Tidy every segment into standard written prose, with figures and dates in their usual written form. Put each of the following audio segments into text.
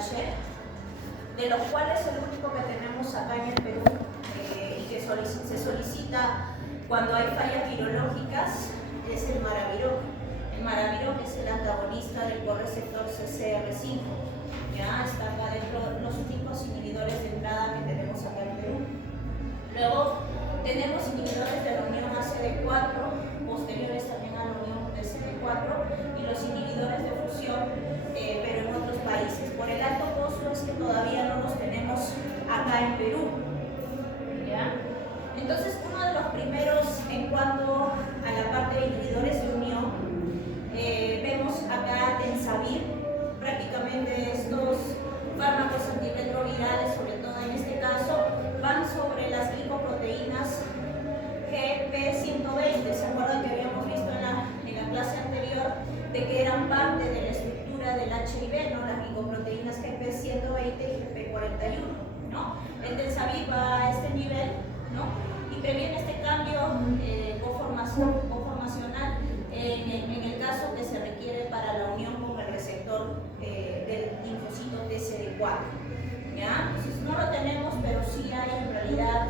VIH, de los cuales el único que tenemos acá en el Perú y que se solicita cuando hay fallas virológicas es el Maraviroc. El Maraviroc es el antagonista del correceptor CCR5. Ya está acá dentro de los únicos inhibidores de entrada que tenemos acá en Perú. Luego tenemos inhibidores de la unión ACD4, posteriores también a la unión de CD4, y los inhibidores de fusión, pero en otros países. Por el alto costo es que todavía no los tenemos acá en Perú. ¿Ya? Entonces, uno de los primeros en cuanto a la parte de inhibidores de unión, vemos acá Tensavir. Prácticamente estos fármacos antirretrovirales, sobre todo en este caso, van sobre las glicoproteínas GP120. ¿Se acuerdan que habíamos visto en la clase anterior de que eran parte de la estructura del HIV, ¿no? Las glicoproteínas GP120 y GP41, ¿no? El Tensavir va a este nivel, ¿no? Y previene este cambio conformacional en el caso que se requiere para la unión con el receptor del linfocito TCD4. ¿Ya? Entonces no lo tenemos, pero sí hay en realidad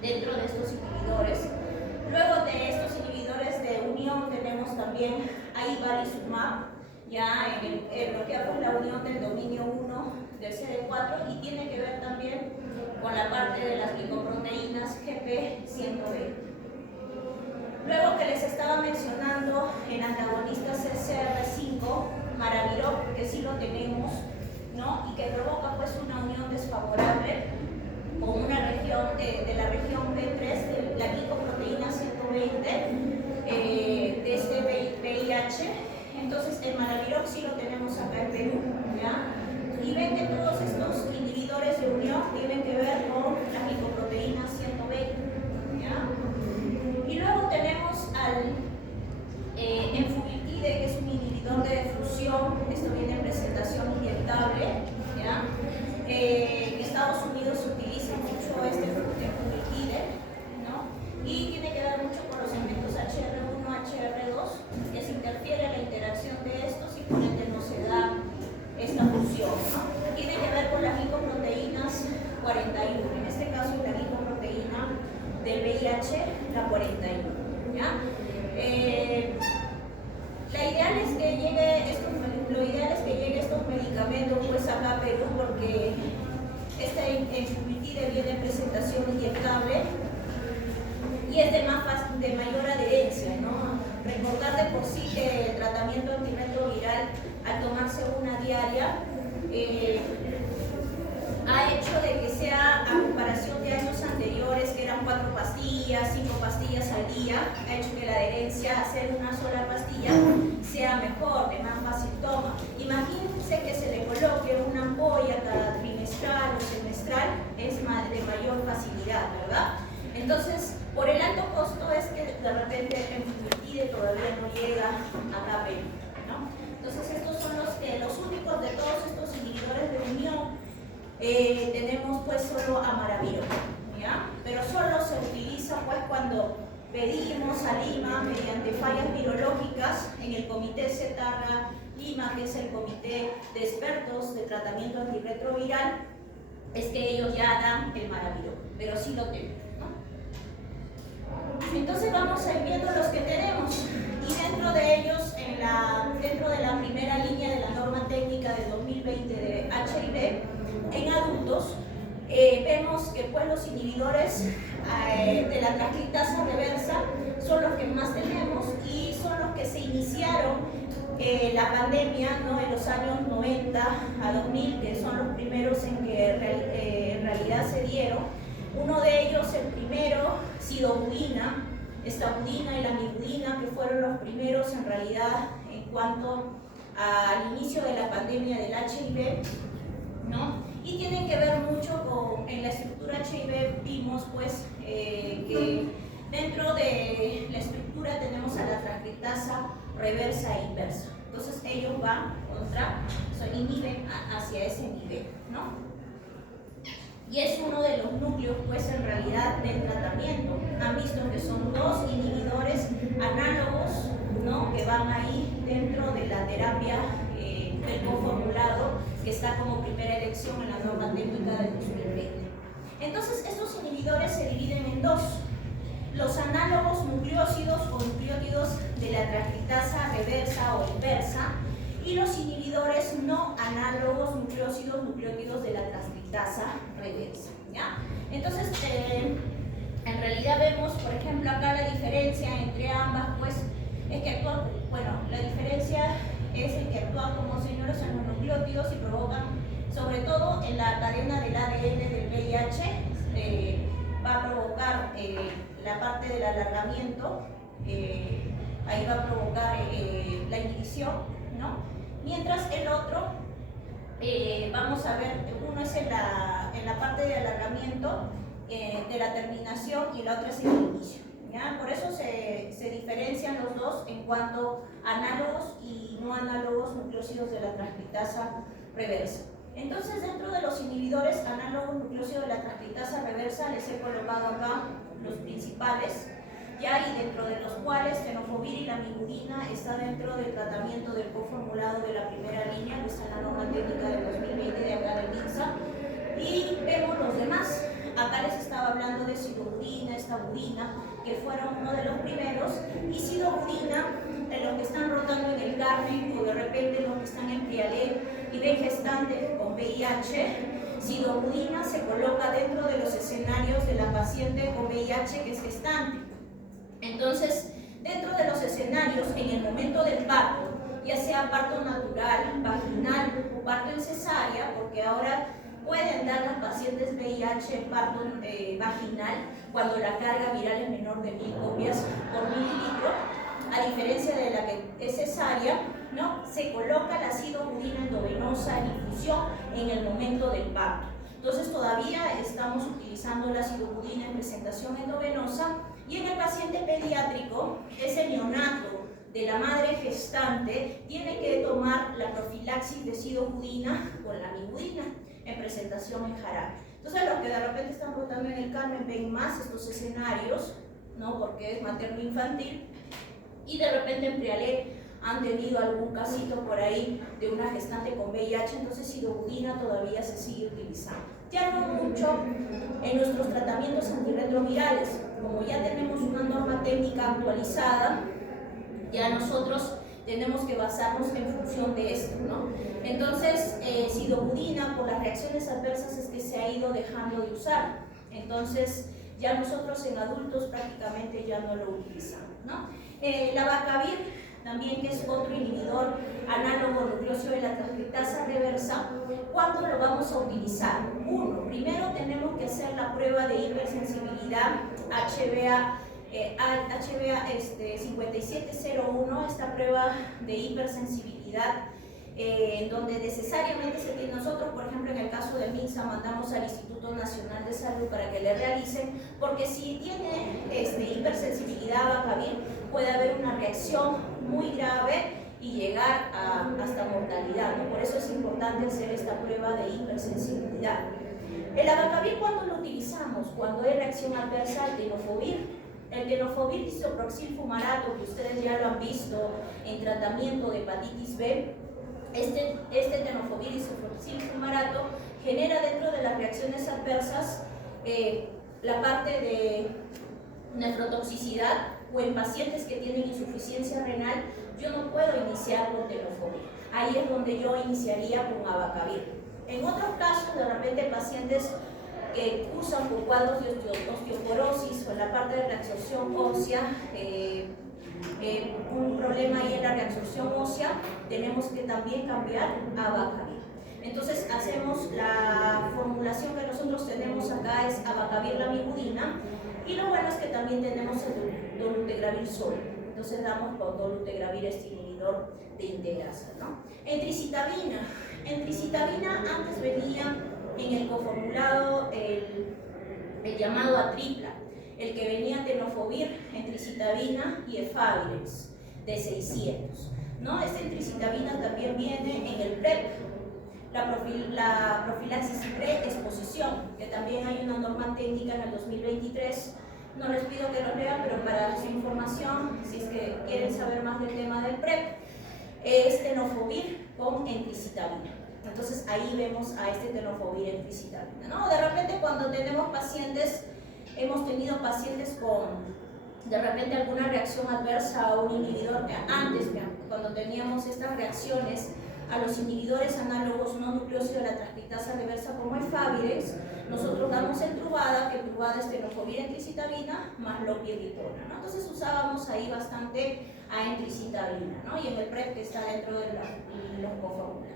dentro de estos inhibidores. Luego de estos inhibidores de unión tenemos también Ibarizumab, ya bloqueamos la unión del dominio 1 del CD4 y tiene que ver también con la parte de las glicoproteínas GP120. Luego que les estaba mencionando el antagonista CCR5, Maraviroc, que sí lo tenemos, ¿no? Y que provoca pues una unión desfavorable con una región de la región B3 de la glicoproteína 120 de este VIH. Entonces el Maraviroc sí lo tenemos acá en Perú, ¿ya? Y ven que todos estos inhibidores de unión tienen que ver con la glicoproteína 120, ¿ya? Y luego tenemos al Enfubitide, que es un inhibidor de fusión. Esto viene en presentación inyectable, ¿ya? En Estados Unidos se utiliza mucho este Enfubitide, ¿no? Y tiene que ver mucho con los efectos HR1, HR2, que se interfiere en la interacción de estos y por ende no se da esta fusión, ¿no? Tiene que ver con las glicoproteínas 41, en este caso la glicoproteína del VIH, la 41, ¿ya? Lo ideal es que llegue estos medicamentos pues acá a Perú, porque este Enfubitide viene en presentación inyectable y es de mayor adherencia, ¿no? Recordar de por sí que el tratamiento antirretroviral, al tomarse una diaria, ha hecho de que sea, a comparación de años anteriores, que eran 4 pastillas, 5 pastillas al día, ha hecho que la adherencia a hacer una sola pastilla sea mejor, de más fácil toma. Imagínense que se le coloque una ampolla cada trimestral o semestral, es de mayor facilidad, ¿verdad? Entonces, por el alto costo es que de repente el Enfubitide todavía no llega acá a Perú, ¿no? Entonces, estos son los únicos de todos estos inhibidores de unión. Tenemos pues solo a Maraviroc, ¿ya? Pero solo se utiliza pues cuando pedimos a Lima mediante fallas virológicas en el comité CETARRA Lima, que es el comité de expertos de tratamiento antirretroviral, es que ellos ya dan el Maraviroc, pero sí lo tenemos, ¿no? Entonces vamos a ir viendo los que tenemos, y dentro de ellos, dentro de la primera línea de la norma técnica del 2020 de HIV, en adultos, vemos que pues, los inhibidores de la transcriptasa reversa son los que más tenemos y son los que se iniciaron la pandemia, ¿no? En los años 90 a 2000, que son los primeros en que en realidad se dieron. Uno de ellos, el primero, Sidobudina, Estabudina y la Lamivudina, que fueron los primeros en realidad en cuanto al inicio de la pandemia del HIV, ¿no? Y tienen que ver mucho con, en la estructura HIV vimos pues que dentro de la estructura tenemos a la transcriptasa reversa e inversa. Entonces ellos van inhiben hacia ese nivel, ¿no? Y es uno de los núcleos pues en realidad del tratamiento. Han visto que son dos inhibidores análogos, ¿no? Que van ahí dentro de la terapia del coformulado que está como primera elección en la norma técnica del 2020. Entonces, estos inhibidores se dividen en dos: los análogos nucleósidos o nucleótidos de la transcriptasa reversa o inversa, y los inhibidores no análogos nucleósidos nucleótidos de la transcriptasa reversa, ¿ya? Entonces, en realidad vemos, por ejemplo, acá la diferencia entre ambas, pues, es que actúan, bueno, la diferencia es en que actúan como señores en los nucleótidos y provocan, sobre todo en la cadena del ADN del VIH, va a provocar la parte del alargamiento, ahí va a provocar la inhibición, ¿no? Mientras el otro, vamos a ver, uno es en la parte de alargamiento de la terminación y la otra es en el inicio, ¿ya? Por eso se diferencian los dos en cuanto a análogos y no análogos nucleósidos de la transcriptasa reversa. Entonces, dentro de los inhibidores análogos nucleósidos de la transcriptasa reversa, les he colocado acá los principales, ya, y dentro de los cuales tenofovir y lamivudina está dentro del tratamiento del coformulado de la primera línea, que está en la norma técnica del 2020 de acá de MINSA, y vemos los demás. Acá les estaba hablando de sidobudina, estabudina, que fueron uno de los primeros, y sidobudina, en los que están rotando en el Carmen, o de repente los que están en Prialé y de gestantes con VIH, sidobudina se coloca dentro de los escenarios de la paciente con VIH que es gestante. Entonces, dentro de los escenarios, en el momento del parto, ya sea parto natural, vaginal o parto en cesárea, porque ahora pueden dar las pacientes VIH parto vaginal cuando la carga viral es menor de 1000 copias por mililitro, a diferencia de la que es cesárea, ¿no? Se coloca la sidobudina endovenosa en infusión en el momento del parto. Entonces todavía estamos utilizando la sidobudina en presentación endovenosa, y en el paciente pediátrico, ese neonato de la madre gestante tiene que tomar la profilaxis de sidobudina con lamivudina en presentación en jarabe. Entonces, los que de repente están rotando en el Carmen ven más estos escenarios, ¿no? Porque es materno-infantil, y de repente en Prialé han tenido algún casito por ahí de una gestante con VIH, entonces sidobudina todavía se sigue utilizando. Ya no mucho en nuestros tratamientos antirretrovirales, como ya tenemos una norma técnica actualizada, ya nosotros tenemos que basarnos en función de esto, ¿no? Entonces, sidobudina por las reacciones adversas es que se ha ido dejando de usar. Entonces, ya nosotros en adultos prácticamente ya no lo utilizamos, ¿no? La Bacavir también, que es otro inhibidor análogo nucleósido de la transcriptasa reversa, ¿cuándo lo vamos a utilizar? Uno, primero tenemos que hacer la prueba de hipersensibilidad HbA 5701, esta prueba de hipersensibilidad, donde necesariamente se tiene, nosotros por ejemplo en el caso de MINSA mandamos al Instituto Nacional de Salud para que le realicen, porque si tiene hipersensibilidad a Bacavir puede haber una reacción muy grave y llegar hasta mortalidad, ¿no? Por eso es importante hacer esta prueba de hipersensibilidad. El Abacavir, ¿cuándo lo utilizamos? Cuando hay reacción adversa al tenofovir. El tenofovir disoproxil fumarato, que ustedes ya lo han visto en tratamiento de hepatitis B, este tenofovir disoproxil fumarato genera dentro de las reacciones adversas la parte de nefrotoxicidad, o en pacientes que tienen insuficiencia renal, yo no puedo iniciar con tenofovir. Ahí es donde yo iniciaría con Abacavir. En otros casos, de repente pacientes que cursan con cuadros de osteoporosis o en la parte de reabsorción ósea, un problema ahí en la reabsorción ósea, tenemos que también cambiar a Abacavir. Entonces hacemos la formulación que nosotros tenemos acá es Abacavir lamivudina, y lo bueno es que también tenemos el dolutegravir solo. Entonces damos con dolutegravir, este inhibidor de integrasa, ¿no? Entricitabina. Entricitabina antes venía en el coformulado el llamado atripla, el que venía tenofovir, entricitabina y efavirenz de 600, ¿no? Esta entricitabina también viene en el PrEP, la profilaxis pre-exposición, que también hay una norma técnica en el 2023. No les pido que lo lean, pero para su información, si es que quieren saber más del tema del PrEP, es tenofovir con entricitabina. Entonces ahí vemos a este tenofovir entricitabina, ¿no? De repente cuando tenemos pacientes, hemos tenido pacientes con de repente alguna reacción adversa a un inhibidor, antes cuando teníamos estas reacciones a los inhibidores análogos no nucleócidos de la transcriptasa reversa como el Favirex, nosotros damos el Truvada, que Truvada es tenofovir entricitabina más lopirritona, ¿no? Entonces usábamos ahí bastante a entricitabina, ¿no? Y en el PrEP que está dentro de los coformulados.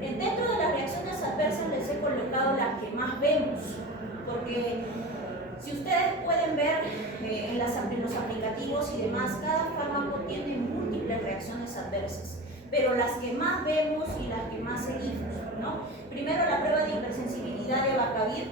Dentro de las reacciones adversas les he colocado las que más vemos, porque si ustedes pueden ver en los aplicativos y demás, cada fármaco tiene múltiples reacciones adversas, pero las que más vemos y las que más seguimos, ¿no? Primero, la prueba de hipersensibilidad de abacavir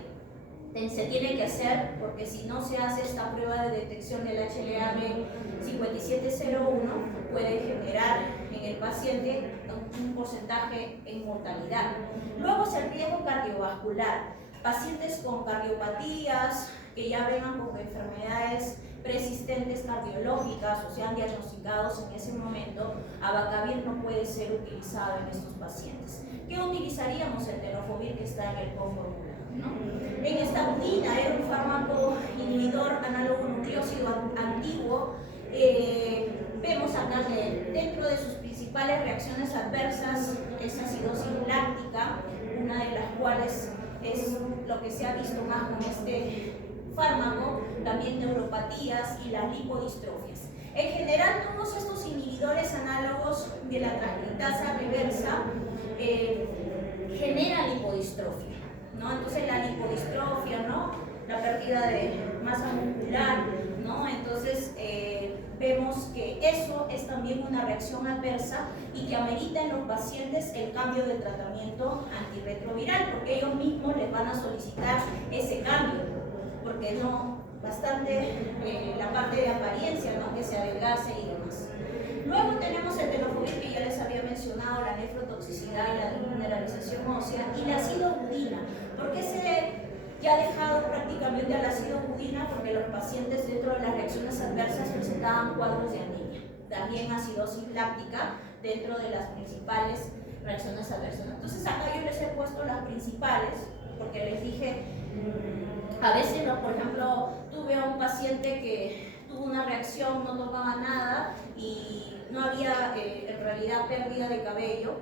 se tiene que hacer, porque si no se hace esta prueba de detección del HLA-B 5701, puede generar en el paciente un porcentaje en mortalidad. Luego es el riesgo cardiovascular. Pacientes con cardiopatías, que ya vengan con enfermedades persistentes cardiológicas o sean diagnosticados en ese momento, abacavir no puede ser utilizado en estos pacientes. ¿Qué utilizaríamos? El tenofovir que está en el coformulado, ¿no? En estatina era un fármaco inhibidor análogo nucleócido antiguo. Vemos acá que dentro de sus principales reacciones adversas es acidosis láctica, una de las cuales es lo que se ha visto más con este fármaco, también neuropatías y las lipodistrofias. En general, todos estos inhibidores análogos de la transcriptasa reversa generan lipodistrofia, ¿no? Entonces la lipodistrofia, ¿no? La pérdida de masa muscular, ¿no? Entonces vemos que eso es también una reacción adversa y que amerita en los pacientes el cambio de tratamiento antirretroviral, porque ellos mismos les van a solicitar ese cambio, porque no, bastante la parte de apariencia, ¿no? Que se adelgace y demás. Luego tenemos el tenofovir que ya les había mencionado, la nefrotoxicidad y la desmineralización ósea, y la acidobudina. ¿Por qué se ya ha dejado prácticamente al ácido budina? Porque los pacientes dentro de las reacciones adversas presentaban cuadros de anemia, también acidosis láctica dentro de las principales reacciones adversas. Entonces acá yo les he puesto las principales, porque les dije, a veces, ¿no? Por ejemplo, tuve a un paciente que tuvo una reacción, no tomaba nada y no había en realidad pérdida de cabello,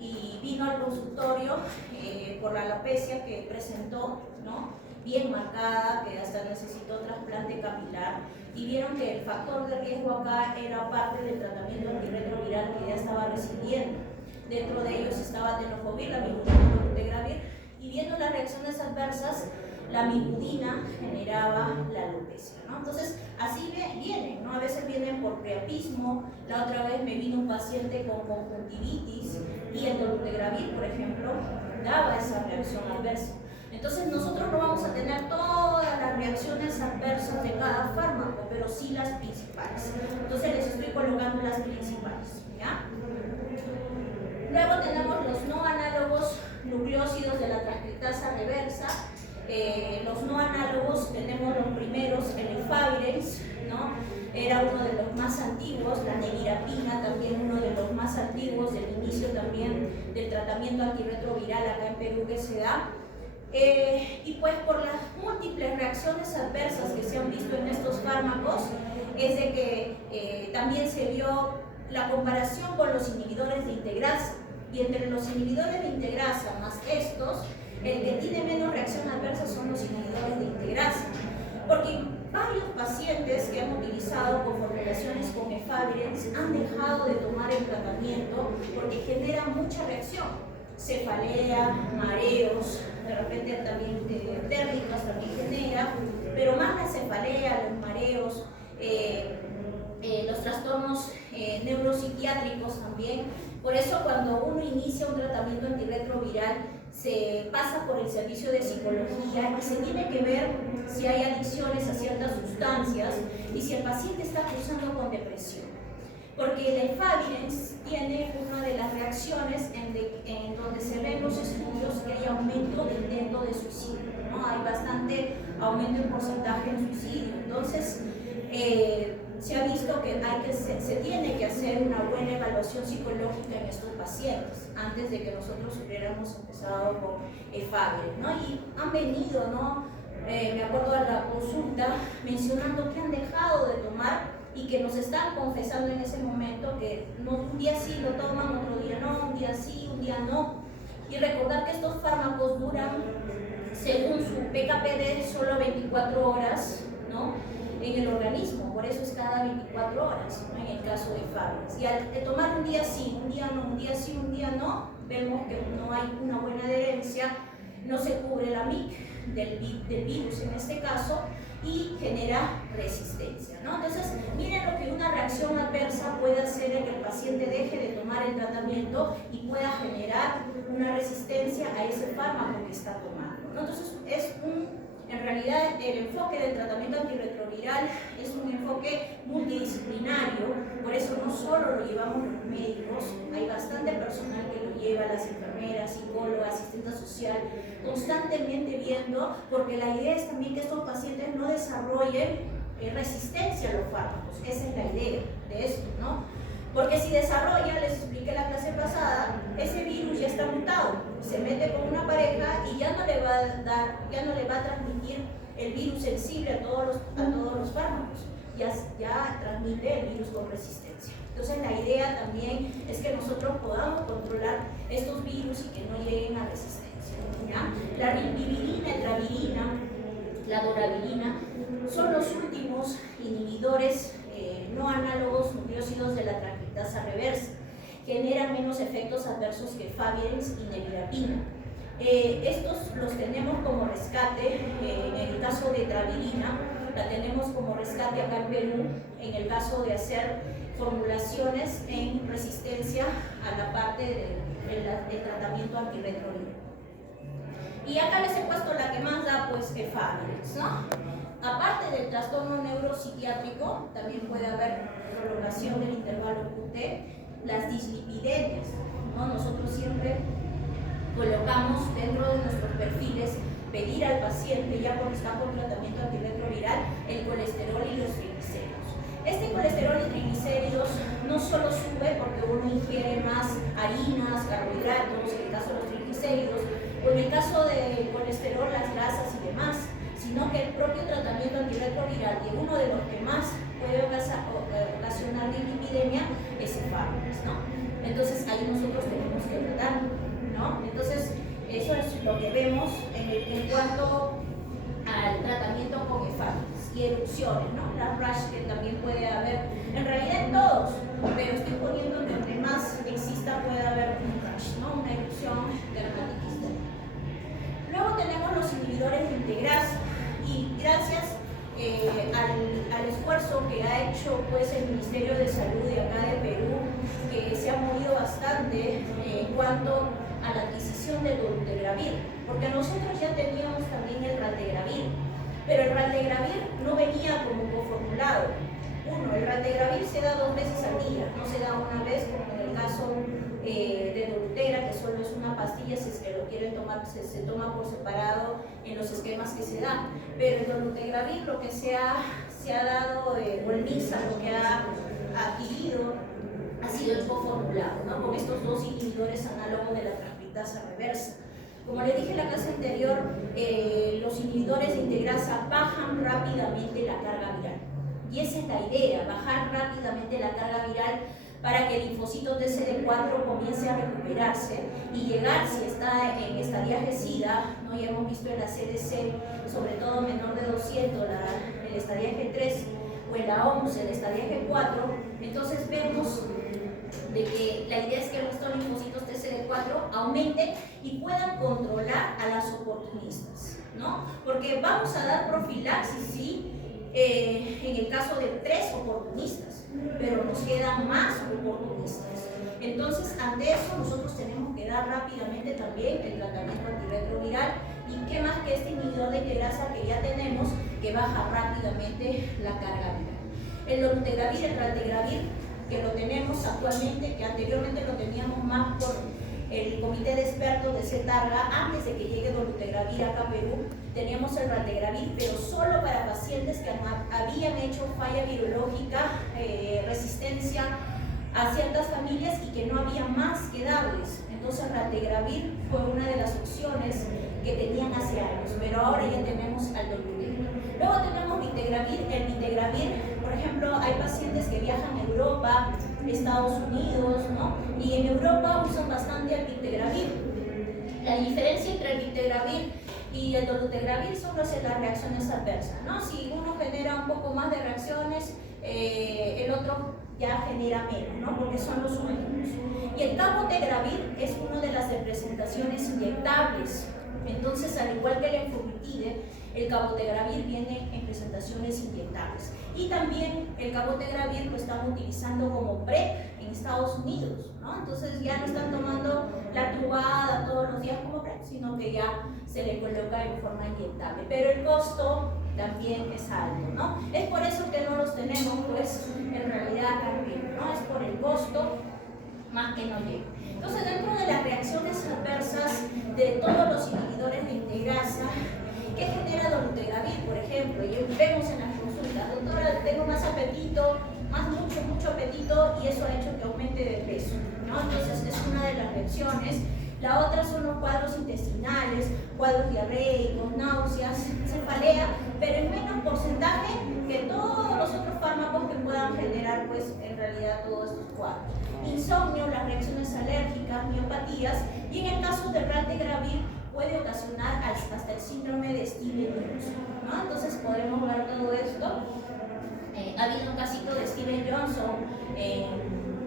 y vino al consultorio por la alopecia que presentó, ¿no? Bien marcada, que hasta necesitó trasplante capilar, y vieron que el factor de riesgo acá era parte del tratamiento antirretroviral que ya estaba recibiendo. Dentro de ellos estaba tenofovir, la mibudina, dolutegravir, y viendo las reacciones adversas, la mibudina generaba la alopecia, ¿no? Entonces, así vienen, ¿no? A veces vienen por priapismo. La otra vez me vino un paciente con conjuntivitis y el dolutegravir, por ejemplo, daba esa reacción adversa. Entonces, nosotros no vamos a tener todas las reacciones adversas de cada fármaco, pero sí las principales. Entonces, les estoy colocando las principales, ¿ya? Luego tenemos los no análogos nucleócidos de la transcriptasa reversa. Los no análogos tenemos los primeros, el Favirex, ¿no? Era uno de los más antiguos, la nevirapina también uno de los más antiguos, del inicio también del tratamiento antirretroviral acá en Perú que se da. Y pues por las múltiples reacciones adversas que se han visto en estos fármacos, es de que también se vio la comparación con los inhibidores de integrasa, y entre los inhibidores de integrasa más estos, el que tiene menos reacción adversa son los inhibidores de integrasa, porque varios pacientes que han utilizado con formulaciones con Favirex han dejado de tomar el tratamiento porque genera mucha reacción, cefalea, mareos, de repente también térmicas también genera, pero más la cefalea, los mareos, los trastornos neuropsiquiátricos también. Por eso cuando uno inicia un tratamiento antirretroviral se pasa por el servicio de psicología y se tiene que ver si hay adicciones a ciertas sustancias y si el paciente está cursando con depresión. Porque el Favirex tiene una de las reacciones en donde se ven los estudios que hay aumento de intento de suicidio, ¿no? Hay bastante aumento en porcentaje de suicidio. Entonces, se ha visto que, se tiene que hacer una buena evaluación psicológica en estos pacientes antes de que nosotros hubiéramos empezado con Efavirenz, ¿no? Y han venido, ¿no? Me acuerdo a la consulta mencionando que han dejado de tomar y que nos están confesando en ese momento que un día sí lo toman, otro día no, un día sí, un día no. Y recordar que estos fármacos duran, según su PKPD, solo 24 horas, ¿no?, en el organismo, por eso es cada 24 horas, ¿no?, en el caso de Efavirenz. Y al tomar un día sí, un día no, un día sí, un día no, vemos que no hay una buena adherencia, no se cubre la MIC del virus en este caso, y genera resistencia, ¿no? Entonces, miren lo que una reacción adversa puede hacer en que el paciente deje de tomar el tratamiento y pueda generar una resistencia a ese fármaco que está tomando, ¿no? Entonces, en realidad el enfoque del tratamiento antirretroviral es un enfoque multidisciplinario, por eso no solo lo llevamos los médicos, hay bastante personal que lo lleva, las enfermeras, psicólogas, asistente social, constantemente viendo, porque la idea es también que estos pacientes no desarrollen resistencia a los fármacos, esa es la idea de esto, ¿no? Porque si desarrolla, les expliqué la clase pasada, ese virus ya está mutado, se mete con una pareja y ya no le va a transmitir el virus sensible a todos los fármacos, ya transmite el virus con resistencia. Entonces la idea también es que nosotros podamos controlar estos virus y que no lleguen a resistencia, ¿ya? La rilpivirina, etravirina, la doravirina son los últimos inhibidores no análogos nucleósidos de la transcriptasa reversa, generan menos efectos adversos que Efavirenz y nevirapina. Estos los tenemos como rescate, en el caso de etravirina, la tenemos como rescate acá en Perú, en el caso de hacer formulaciones en resistencia a la parte del tratamiento antirretroviral. Y acá les he puesto la que más da, pues, Efavirenz, ¿no? Aparte del trastorno neuropsiquiátrico, también puede haber prolongación del intervalo QT, las dislipidemias, ¿no? Nosotros siempre colocamos dentro de nuestros perfiles pedir al paciente, ya porque está con tratamiento antirretroviral, el colesterol y los triglicéridos. Este colesterol y triglicéridos no solo sube porque uno ingiere más harinas, carbohidratos, en el caso de los triglicéridos, o en el caso del colesterol, las grasas y demás, sino que el propio tratamiento antirretroviral, y uno de los que más puede ocasionar dislipidemia, es Efavirenz, ¿no? Entonces ahí nosotros tenemos que tratar, ¿no? Entonces eso es lo que vemos en cuanto al tratamiento con Efavirenz y erupciones, ¿no? La rash que también puede haber, en realidad en todos, pero estoy poniendo que entre más exista puede haber un rash, ¿no? Una erupción dermatitis. Luego tenemos los inhibidores de integrasa, y gracias al esfuerzo que ha hecho, pues, el Ministerio de Salud de acá de Perú, que se ha movido bastante en cuanto a la adquisición del dolutegravir, porque nosotros ya teníamos también el raltegravir, pero el raltegravir no venía como coformulado. El raltegravir se da 2 veces al día, no se da una vez como en el caso de Dolutegra, que solo es una pastilla, si es que lo quieren tomar, se toma por separado en los esquemas que se dan. Pero el dolutegravir lo que se ha dado, o el MIXA lo que ha adquirido, ha sido el coformulado, ¿no? Con estos 2 inhibidores análogos de la transcriptasa reversa. Como les dije en la clase anterior, los inhibidores de integrasa bajan rápidamente la carga viral. Y esa es la idea, bajar rápidamente la carga viral para que el linfocito TCD4 comience a recuperarse y llegar, si está en estadiaje SIDA, ¿no? Ya hemos visto en la CDC, sobre todo menor de 200, el estadiaje 3, o en la OMS, el estadiaje 4, entonces vemos de que la idea es que nuestros linfocitos TCD4 aumenten y puedan controlar a las oportunistas, ¿no? Porque vamos a dar profilaxis, sí, en el caso de 3 oportunistas, pero nos quedan más oportunistas. Entonces, ante eso, nosotros tenemos que dar rápidamente también el tratamiento antirretroviral, y qué más que este inhibidor de integrasa que ya tenemos, que baja rápidamente la carga viral. El dolutegravir, el raltegravir, que lo tenemos actualmente, que anteriormente lo teníamos más por el comité de expertos de CETARGA, antes de que llegue dolutegravir acá a Perú, teníamos el raltegravir, pero solo para pacientes que habían hecho falla virológica, resistencia a ciertas familias y que no había más que darles. Entonces raltegravir fue una de las opciones que tenían hace años, pero ahora ya tenemos al dolutegravir. Luego tenemos vitegravir. El vitegravir, por ejemplo, hay pacientes que viajan a Europa, Estados Unidos, ¿no? Y en Europa usan bastante el vitegravir. La diferencia entre el vitegravir y el dolutegravir son las reacciones adversas, ¿no? Si uno genera un poco más de reacciones, el otro ya genera menos, ¿no? Porque son los últimos. Y el cabotegravir es una de las presentaciones inyectables. Entonces, al igual que el enformitide, el cabotegravir viene en presentaciones inyectables. Y también el cabotegravir lo están utilizando como PrEP en Estados Unidos, ¿no? Entonces ya no están tomando la tubada todos los días como PrEP, sino que ya se le coloca en forma inyectable. Pero el costo también es alto, ¿no? Es por eso que no los tenemos, pues, en realidad también, ¿no? Es por el costo más que no llega. Entonces, dentro de las reacciones adversas de todos los inhibidores de integrasa, ¿qué genera dolutegravir, por ejemplo? Y vemos en las consultas, doctora, tengo más apetito, mucho apetito, y eso ha hecho que aumente de peso, ¿no? Entonces, es una de las reacciones. La otra son los cuadros intestinales, cuadros diarreicos, náuseas, cefalea, pero en menos porcentaje que todos los otros fármacos que puedan generar, pues, en realidad todos estos cuadros. Insomnio, las reacciones alérgicas, miopatías, y en el caso del raltegravir puede ocasionar hasta el síndrome de Stevens, ¿no? Entonces podemos ver todo esto. Ha habido un casito de Steven Johnson, me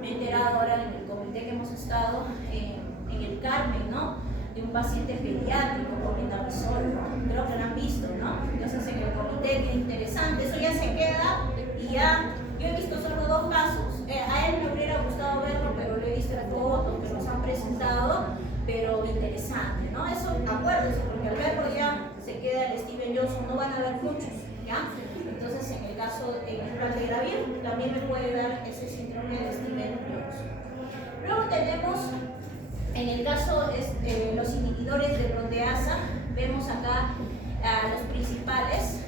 he enterado ahora en el comité que hemos estado en el Carmen, ¿no? De un paciente pediátrico con metapizol, creo que lo han visto, ¿no? Entonces en el comité, bien interesante, eso ya se queda y ya, yo he visto solo 2 casos, a él me hubiera gustado verlo, pero lo he visto en fotos que nos han presentado, pero interesante, ¿no? Eso, acuérdense, porque al verlo ya se queda el Steven Johnson, no van a haber muchos, ¿ya? Entonces en el caso del raltegravir también me puede dar ese síndrome de Steven Johnson. Luego tenemos, en el caso de los inhibidores de proteasa, vemos acá los principales.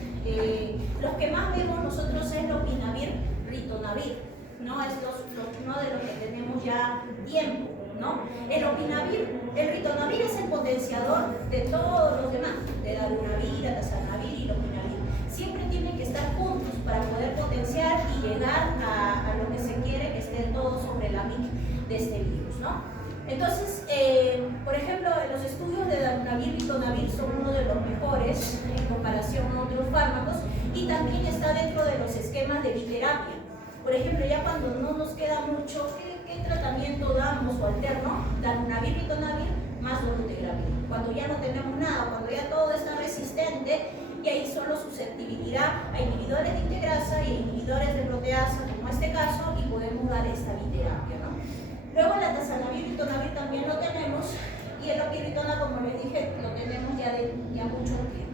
Los que más vemos nosotros es lopinavir, ritonavir, ¿no? Es uno de los que tenemos ya tiempo, ¿no? El ritonavir es el potenciador de todos los demás, de darunavir, atazanavir y lopinavir. Siempre tienen que estar juntos para poder potenciar y llegar a lo que se quiere, que estén todos sobre la MIC de este virus, ¿no? Entonces, por ejemplo, los estudios de darunavir y ritonavir son uno de los mejores en comparación a otros fármacos, y también está dentro de los esquemas de biterapia. Por ejemplo, ya cuando no nos queda mucho, ¿qué tratamiento damos o alterno? Darunavir, ritonavir más dolutegravir. Cuando ya no tenemos nada, cuando ya todo está resistente, y hay solo susceptibilidad a inhibidores de integrasa y a inhibidores de proteasa, como este caso, y podemos dar esta biterapia, ¿no? Luego el atazanavir y ritonavir también lo tenemos, y el opirritona, como les dije, lo tenemos ya mucho tiempo.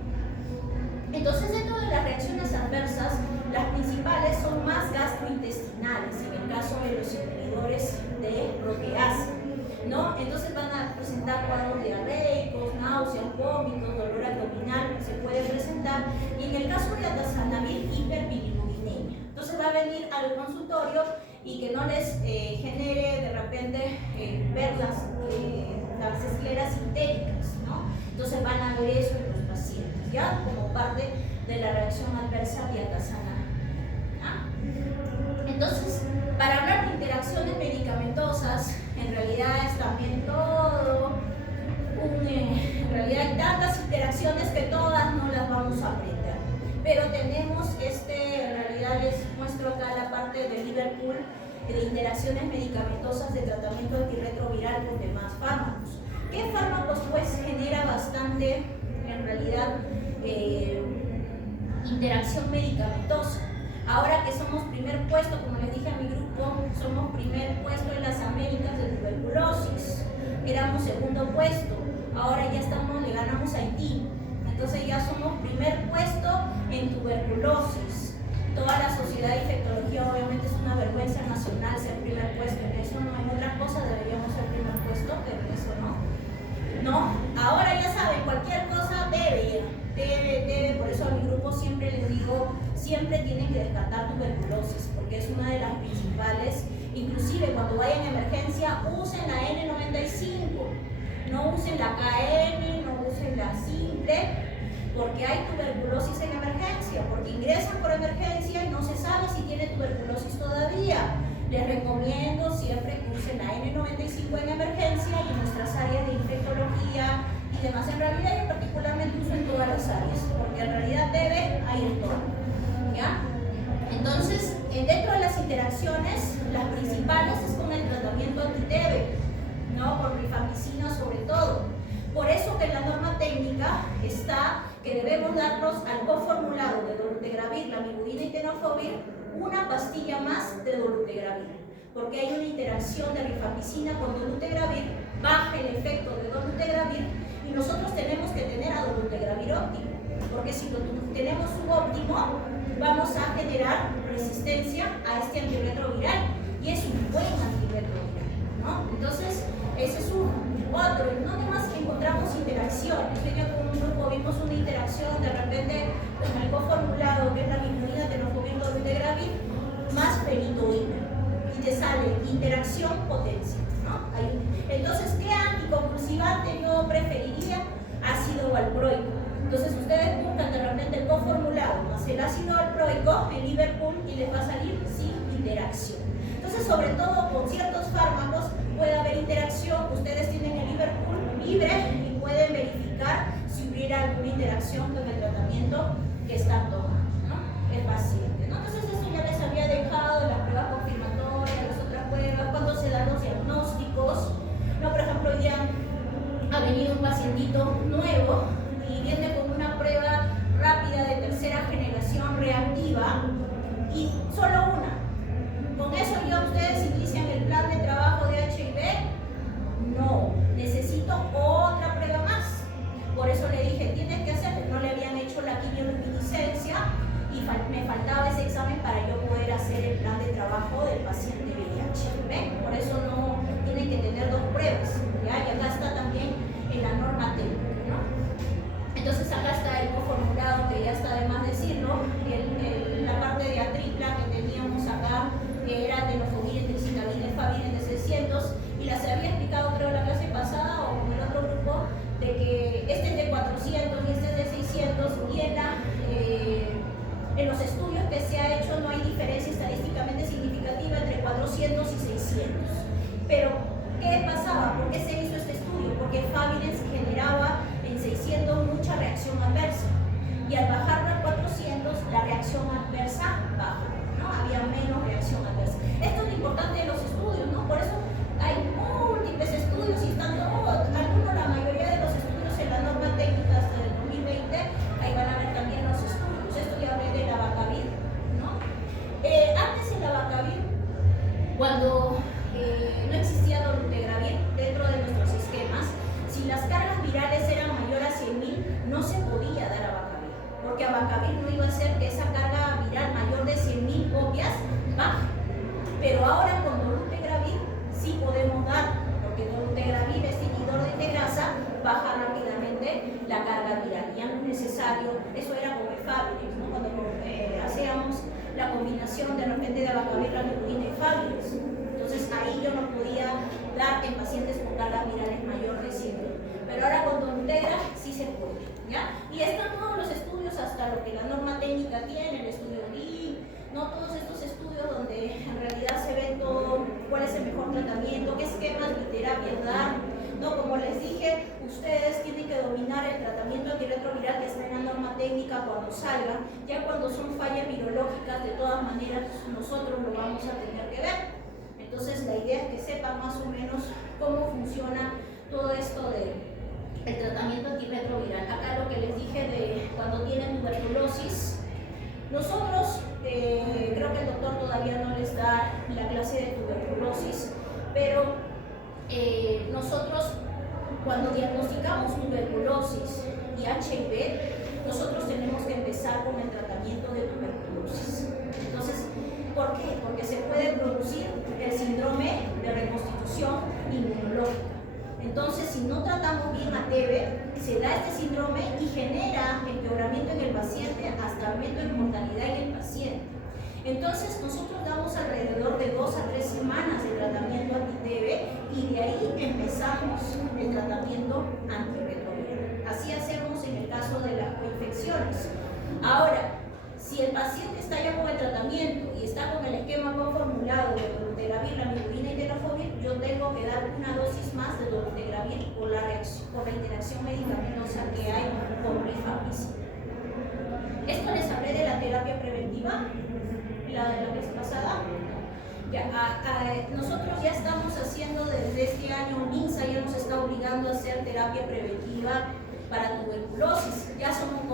Entonces, dentro de las reacciones adversas, las principales son más gastrointestinales, en el caso de los inhibidores de proteasa, ¿no? Entonces van a presentar cuadros diarreicos, náuseas, vómitos, dolor abdominal, se puede presentar, y en el caso de atazanavir, hiperbilirubinemia. Entonces va a venir al consultorio y que no les genere de repente ver las escleras sintéricas, ¿no? Entonces van a ver eso en los pacientes, ¿ya? Como parte de la reacción adversa diatazana. Entonces, para hablar de interacciones medicamentosas, en realidad es también todo en realidad hay tantas interacciones que todas no las vamos a aprender. Pero tenemos en realidad les muestro acá la parte de Liverpool de interacciones medicamentosas de tratamiento antirretroviral con demás fármacos. ¿Qué fármacos pues genera bastante en realidad interacción medicamentosa? Ahora que somos primer puesto, como les dije a mi grupo, somos primer puesto en las Américas de tuberculosis, éramos segundo puesto, ahora ya le ganamos a Haití, entonces ya somos primer puesto en tuberculosis. toda la sociedad de infectología obviamente es una vergüenza nacional ser primer puesto en eso, no en otras cosas deberíamos ser primer puesto, pero en eso no. No, ahora ya saben, cualquier cosa debe, por eso a mi grupo siempre les digo, siempre tienen que descartar tuberculosis, porque es una de las principales, inclusive cuando vayan a emergencia, usen la N95, no usen la KN, no usen la simple, porque hay tuberculosis en emergencia, porque ingresan por emergencia y no se sabe si tiene tuberculosis todavía. Les recomiendo siempre que usen la N95 en emergencia y en nuestras áreas de infectología y demás. En realidad yo particularmente uso en todas las áreas, porque en realidad hay en todo, ¿ya? Entonces, dentro de las interacciones, las principales es con el tratamiento anti-TB, ¿no? Por rifampicina sobre todo. Por eso que en la norma técnica está que debemos darnos al coformulado de dolutegravir, lamivudina y tenofovir, una pastilla más de dolutegravir, porque hay una interacción de rifampicina con dolutegravir, baja el efecto de dolutegravir y nosotros tenemos que tener a dolutegravir óptimo, porque si lo tenemos subóptimo, vamos a generar resistencia a este antirretroviral y es un buen antirretroviral, ¿no? Entonces, ese es uno. Otro, no más que encontramos interacciones. Yo con un grupo vimos una interacción de repente con el coformulado que es la lamivudina, tenofovir, dolutegravir más peritoína y te sale interacción potencia, ¿no? Entonces, ¿qué anticonvulsivante yo preferiría? Ácido valproico. Entonces ustedes buscan de repente el coformulado más el ácido valproico en Liverpool y les va a salir sin interacción. Entonces, sobre todo con ciertos fármacos puede haber interacción. Ustedes tienen el Liverpool libre y pueden verificar si hubiera alguna interacción con el tratamiento que están tomando, ¿no? El paciente, ¿no? Entonces, esto ya les había dejado las pruebas confirmatorias, las otras pruebas, cuando se dan los diagnósticos, ¿no? Por ejemplo, hoy día ha venido un pacientito nuevo y viene con una prueba rápida de tercera generación reactiva y solo una. ¿Con eso ya ustedes inician el plan de trabajo de HIV? No, necesito otra prueba más. Por eso le dije, tienes que hacer, no le habían hecho la quimioluminiscencia y me faltaba ese examen para yo poder hacer el plan de trabajo del paciente VIH. ¿Ven? Por eso no tienen que tener dos pruebas, ¿ya? Y acá está también en la norma técnica, ¿no? Entonces acá está el coformulado, que ya está de más decirlo, la parte de atripla que teníamos acá, que era tenofovir, entricitabina, efavir de 600, y las había explicado creo la clase pasada o con el otro grupo, de que este es de 400 y este es de 600, y en los estudios que se ha hecho no hay diferencia estadísticamente significativa entre 400 y 600. Pero, ¿qué pasaba? ¿Por qué se hizo este estudio? Porque Faviren generaba en 600 mucha reacción adversa, y al bajar a 400 la reacción adversa baja, ¿no? Había menos reacción adversa. Esto es lo importante de los estudios, ¿no? Por eso hay múltiples estudios y están todos, la mayoría de los estudios en la norma técnica hasta el 2020, ahí van a ver también los estudios. Esto ya hablé de la abacavir, ¿no? Antes en la abacavir, cuando no existía dolutegravir dentro de nuestros sistemas, si las cargas virales eran mayores a 100.000, no se podía dar abacavir, porque abacavir no iba a hacer que esa carga viral mayor de 100.000 copias baje. Pero ahora con dolutegravir sí podemos dar, porque dolutegravir es inhibidor de integrasa, baja rápidamente la carga viral. Ya no es necesario, eso era con Faviren, ¿no? Cuando hacíamos la combinación de repente de abacavir, lamivudina y Faviren. Entonces ahí yo no podía dar en pacientes con cargas virales mayor de 100.000. Pero ahora con dolutegra sí se puede, ¿ya? Y están todos los estudios, hasta lo que la norma técnica tiene, el estudio BIM, ¿no? Todos estos estudios donde en realidad se ve todo, cuál es el mejor tratamiento, qué esquemas y terapias dar, ¿no? Como les dije, ustedes tienen que dominar el tratamiento antirretroviral que está en la norma técnica cuando salga. Ya cuando son fallas virológicas, de todas maneras nosotros lo vamos a tener que ver. Entonces la idea es que sepan más o menos cómo funciona todo esto del tratamiento antirretroviral. Acá lo que les dije de cuando tienen tuberculosis, nosotros, creo que el doctor todavía no les da la clase de tuberculosis, pero nosotros cuando diagnosticamos tuberculosis y HIV, nosotros tenemos que empezar con el tratamiento de tuberculosis. Entonces, ¿por qué? Porque se puede producir el síndrome de reconstitución inmunológica. Entonces, si no tratamos bien a TB, se da este síndrome y genera empeoramiento en el paciente hasta aumento en mortalidad en el paciente. Entonces, nosotros damos alrededor de 2 a 3 semanas de tratamiento anti-TB y de ahí empezamos el tratamiento antirretroviral. Así hacemos en el caso de las coinfecciones. Ahora, si el paciente está ya con el tratamiento y está con el esquema conformulado de dolutegravir, lamivudina y tenofovir, yo tengo que dar una dosis más de dolutegravir por la interacción medicamentosa que hay con rifampicina. Esto les hablé de la terapia preventiva, la de la vez pasada. Nosotros ya estamos haciendo desde este año, MINSA ya nos está obligando a hacer terapia preventiva para tuberculosis. Ya somos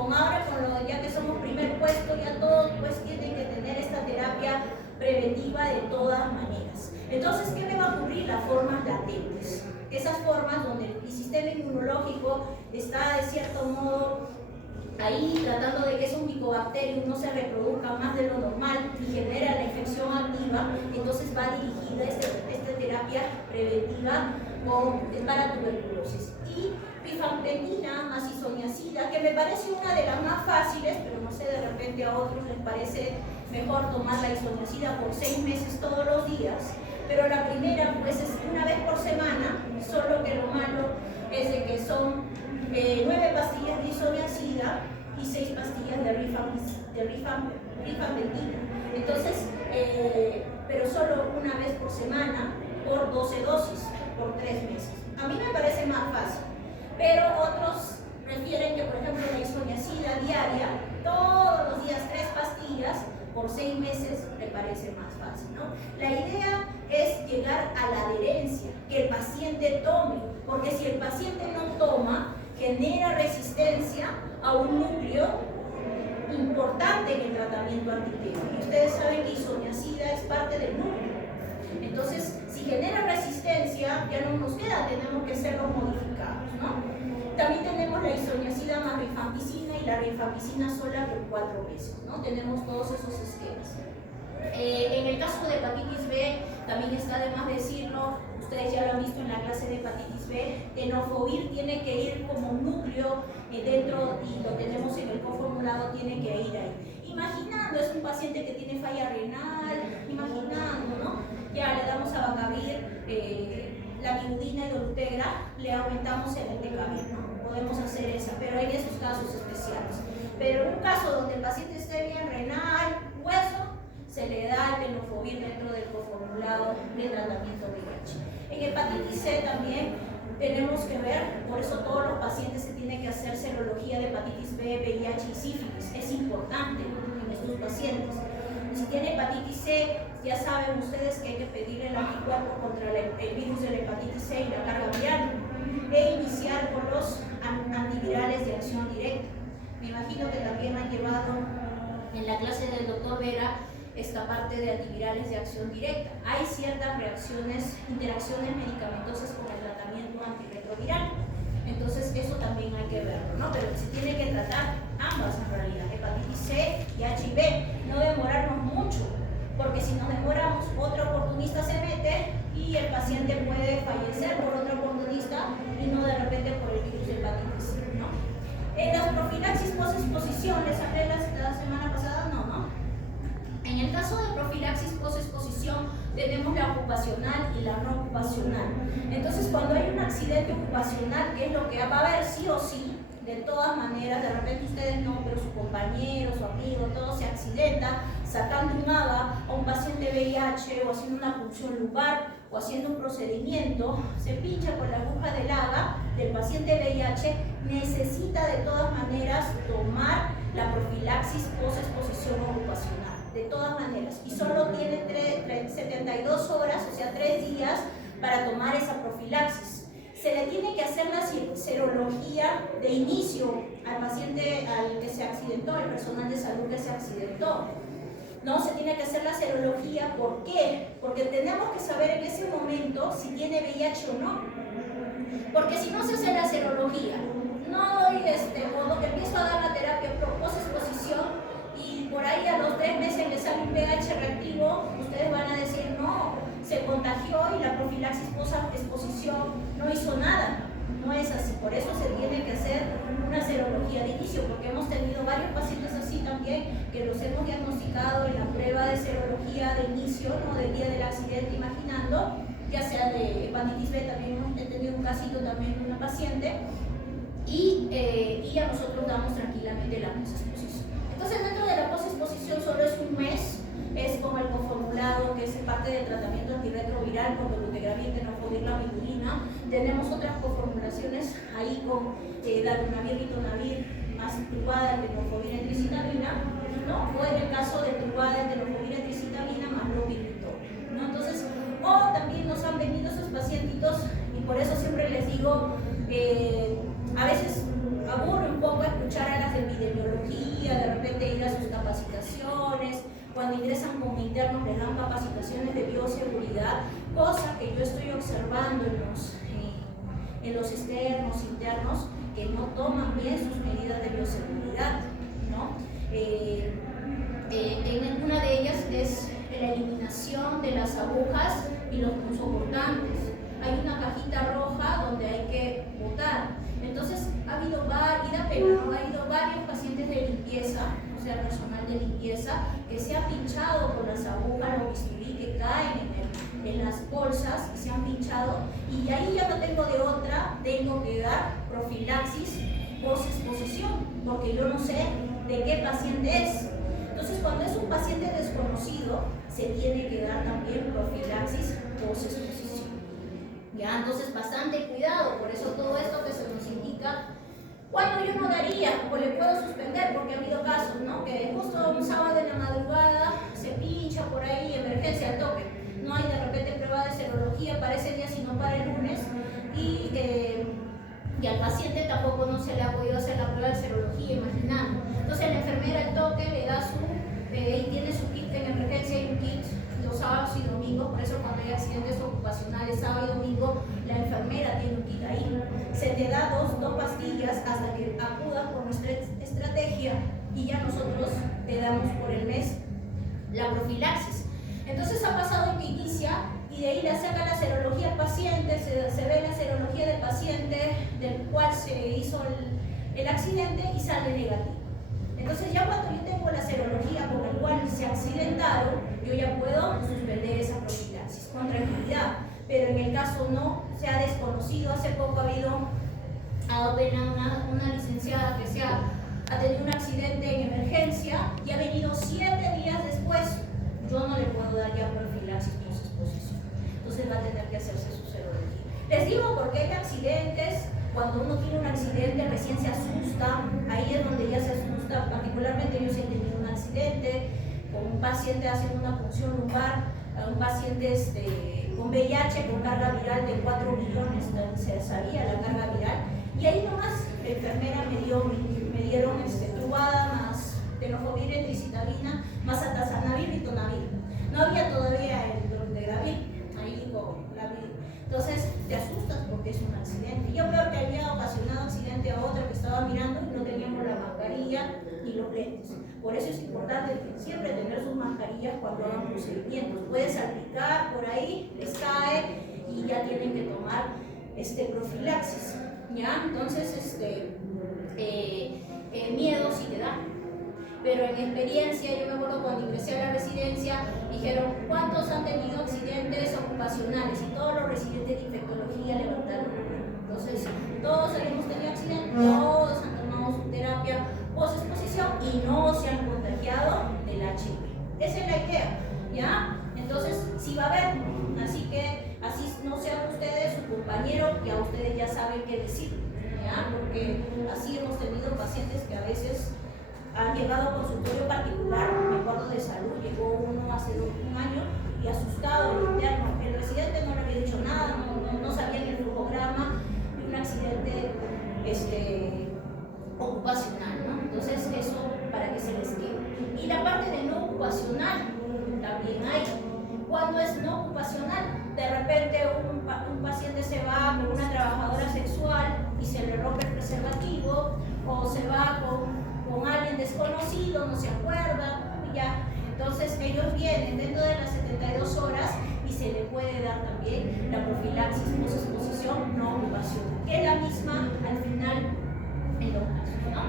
ya que somos primer puesto, ya todos pues tienen que tener esta terapia preventiva de todas maneras. Entonces, ¿qué me va a cubrir? Las formas latentes. Esas formas donde el sistema inmunológico está de cierto modo ahí tratando de que esos micobacterios no se reproduzcan más de lo normal y genera la infección activa. Entonces va dirigida esta terapia preventiva para tuberculosis. Y rifampicina más isoniazida, que me parece una de las más fáciles, pero no sé, de repente a otros les parece mejor tomar la isoniazida por 6 meses todos los días, pero la primera pues es una vez por semana, solo que lo malo es de que son 9 pastillas de isoniazida y 6 pastillas de rifampicina. Entonces, pero solo una vez por semana por 12 dosis, por 3 meses. A mí me parece más fácil, pero otros refieren que, por ejemplo, la isoniazida diaria, todos los días 3 pastillas por 6 meses, le parece más fácil, ¿no? La idea es llegar a la adherencia, que el paciente tome, porque si el paciente no toma, genera resistencia a un núcleo importante en el tratamiento anti-TB. Y ustedes saben que isoniazida es parte del núcleo. Entonces, si genera resistencia, ya no nos queda, tenemos que serlo modificados, ¿no? También tenemos la isoniazida más rifampicina y la rifampicina sola por 4 veces, ¿no? Tenemos todos esos esquemas. En el caso de hepatitis B, también está de más decirlo, ustedes ya lo han visto en la clase de hepatitis B, tenofovir tiene que ir como un núcleo dentro y lo tenemos en el coformulado, tiene que ir ahí. Imaginando, es un paciente que tiene falla renal, imaginando, ¿no? Ya le damos a Vacavir, lamivudina y dolutegra, le aumentamos el entecavir, ¿no? Podemos hacer esa, pero en esos casos especiales. Pero en un caso donde el paciente esté bien renal, hueso, se le da el tenofovir dentro del coformulado de tratamiento VIH. En hepatitis C también tenemos que ver, por eso todos los pacientes se tienen que hacer serología de hepatitis B, VIH y sífilis. Es importante en estos pacientes. Si tiene hepatitis C, ya saben ustedes que hay que pedirle el anticuerpo contra el virus de la hepatitis C y la carga viral e iniciar con los antivirales de acción directa. Me imagino que también han llevado en la clase del doctor Vera esta parte de antivirales de acción directa. Hay ciertas interacciones medicamentosas con el tratamiento antirretroviral. Entonces eso también hay que verlo, ¿no? Pero se tiene que tratar ambas en realidad, hepatitis C y HIV. No demorarnos mucho, porque si nos demoramos, otro oportunista se mete y el paciente puede fallecer por otro oportunista y no de repente por el virus de hepatitis C, ¿no? En las profilaxis post-exposición, les hablé la semana pasada, no. En el caso de profilaxis post-exposición tenemos la ocupacional y la no ocupacional. Entonces, cuando hay un accidente ocupacional, que es lo que va a haber sí o sí, de todas maneras, de repente ustedes no, pero su compañero, su amigo, todo se accidenta, sacando un ABA a un paciente VIH o haciendo una punción lumbar o haciendo un procedimiento, se pincha con la aguja del ABA del paciente VIH, necesita de todas maneras tomar la profilaxis post-exposición ocupacional. De todas maneras, y solo tiene 72 horas, o sea 3 días para tomar esa profilaxis. Se le tiene que hacer la serología de inicio al paciente al que se accidentó, al personal de salud que se accidentó. No, se tiene que hacer la serología, ¿por qué? Porque tenemos que saber en ese momento si tiene VIH o no. Porque si no se hace la serología, no doy o empiezo a dar la terapia eso se tiene que hacer una serología de inicio, porque hemos tenido varios pacientes así también, que los hemos diagnosticado en la prueba de serología de inicio, ¿no? Del día del accidente, imaginando, ya sea de hepatitis B, también he tenido un casito también de una paciente, y ya nosotros damos tranquilamente la posexposición. Entonces, dentro de la posexposición solo es un mes, es como el conformulado, que es parte del tratamiento antirretroviral con dolutegravir, tenofovir, lamivudina. Tenemos otras coformulaciones ahí con darunavir, ritonavir, más truvada, tenofovir, entricitabina, ¿no? O en el caso de truvada, tenofovir, entricitabina más lopinavir, ¿no? Entonces, o también nos han venido esos pacientitos, y por eso siempre les digo, a veces aburre un poco escuchar a las de epidemiología, de repente ir a sus capacitaciones. Cuando ingresan como internos les dan capacitaciones de bioseguridad, cosa que yo estoy observando en los externos, internos, que no toman bien sus medidas de bioseguridad, ¿no? En una de ellas es la eliminación de las agujas y los punzocortantes. Hay una cajita roja donde hay que botar. Entonces ha habido varios pacientes de limpieza, o sea, personal de limpieza, que se ha pinchado con las agujas o bisturí que caen en las bolsas, y se han pinchado, y ahí ya no tengo de otra, tengo que dar profilaxis post-exposición, porque yo no sé de qué paciente es. Entonces, cuando es un paciente desconocido, se tiene que dar también profilaxis post-exposición. Ya, entonces bastante cuidado, por eso todo esto que se nos indica. Cuando yo no daría, o le puedo suspender, porque ha habido casos, ¿no? Que justo un sábado en la madrugada se pincha por ahí, emergencia al toque. No hay de repente prueba de serología para ese día, sino para el lunes. Y al paciente tampoco no se le ha podido hacer la prueba de serología, imaginando. Entonces la enfermera al toque le da y tiene su kit en emergencia, y un kit los sábados y domingos. Por eso cuando hay accidentes ocupacionales sábado y domingo, la enfermera tiene un kit ahí. Se te da dos pastillas hasta que acudas por nuestra estrategia, y ya nosotros te damos por el mes la profilaxis. Entonces ha pasado en que inicia, y de ahí le saca la serología al paciente, se ve la serología del paciente del cual se hizo el accidente, y sale negativo. Entonces ya cuando yo tengo la serología con el cual se accidentaron, yo ya puedo suspender esa profilaxis con tranquilidad. Pero en el caso no, se ha desconocido. Hace poco ha habido una licenciada que ha tenido un accidente en emergencia y ha venido 7 días después. Yo no le puedo dar ya profilaxis post-exposición. Entonces va a tener que hacerse su serología. Les digo porque hay accidentes. Cuando uno tiene un accidente recién se asusta, ahí es donde ya se asusta. Particularmente yo sí he tenido un accidente con un paciente haciendo una punción lumbar, un paciente con VIH, con carga viral de 4 millones, se sabía la carga viral, y ahí nomás la enfermera me dieron truvada más tenofovir, entricitabina, más atazanavir, ritonavir. No había todavía el dolutegravir, ahí con la vida. Entonces te asustas porque es un accidente. Yo creo que había ocasionado accidente a otra que estaba mirando y no teníamos la mascarilla ni los lentes. Por eso es importante siempre tener sus mascarillas cuando hagan procedimientos. Puede salpicar por ahí, les cae y ya tienen que tomar profilaxis. ¿Ya? Entonces, miedo sí te da. Pero en experiencia, yo me acuerdo cuando ingresé a la residencia, dijeron, ¿cuántos han tenido accidentes ocupacionales? Y todos los residentes de infectología levantaron la mano. Entonces, todos hemos tenido accidentes, todos han tomado su terapia post-exposición y no se han contagiado del HIV. Esa es la idea, ¿ya? Entonces, sí va a haber. Así que, así no sean ustedes su compañero, que a ustedes ya saben qué decir, ¿ya? Porque así hemos tenido pacientes que a veces han llegado a consultorio particular, me acuerdo de salud, llegó uno hace un año y asustado, el interno, el residente no le había dicho nada, no sabía ni el flujograma de un accidente ocupacional, ¿no? Entonces eso para que se les quede. Y la parte de no ocupacional también hay. Cuando es no ocupacional, de repente un paciente se va con una trabajadora sexual y se le rompe el preservativo, o se va con alguien desconocido, no se acuerda, ya. Entonces ellos vienen dentro de las 72 horas y y se le puede dar también la profilaxis post-exposición no ocupacional, que es la misma al final en los casos, ¿no?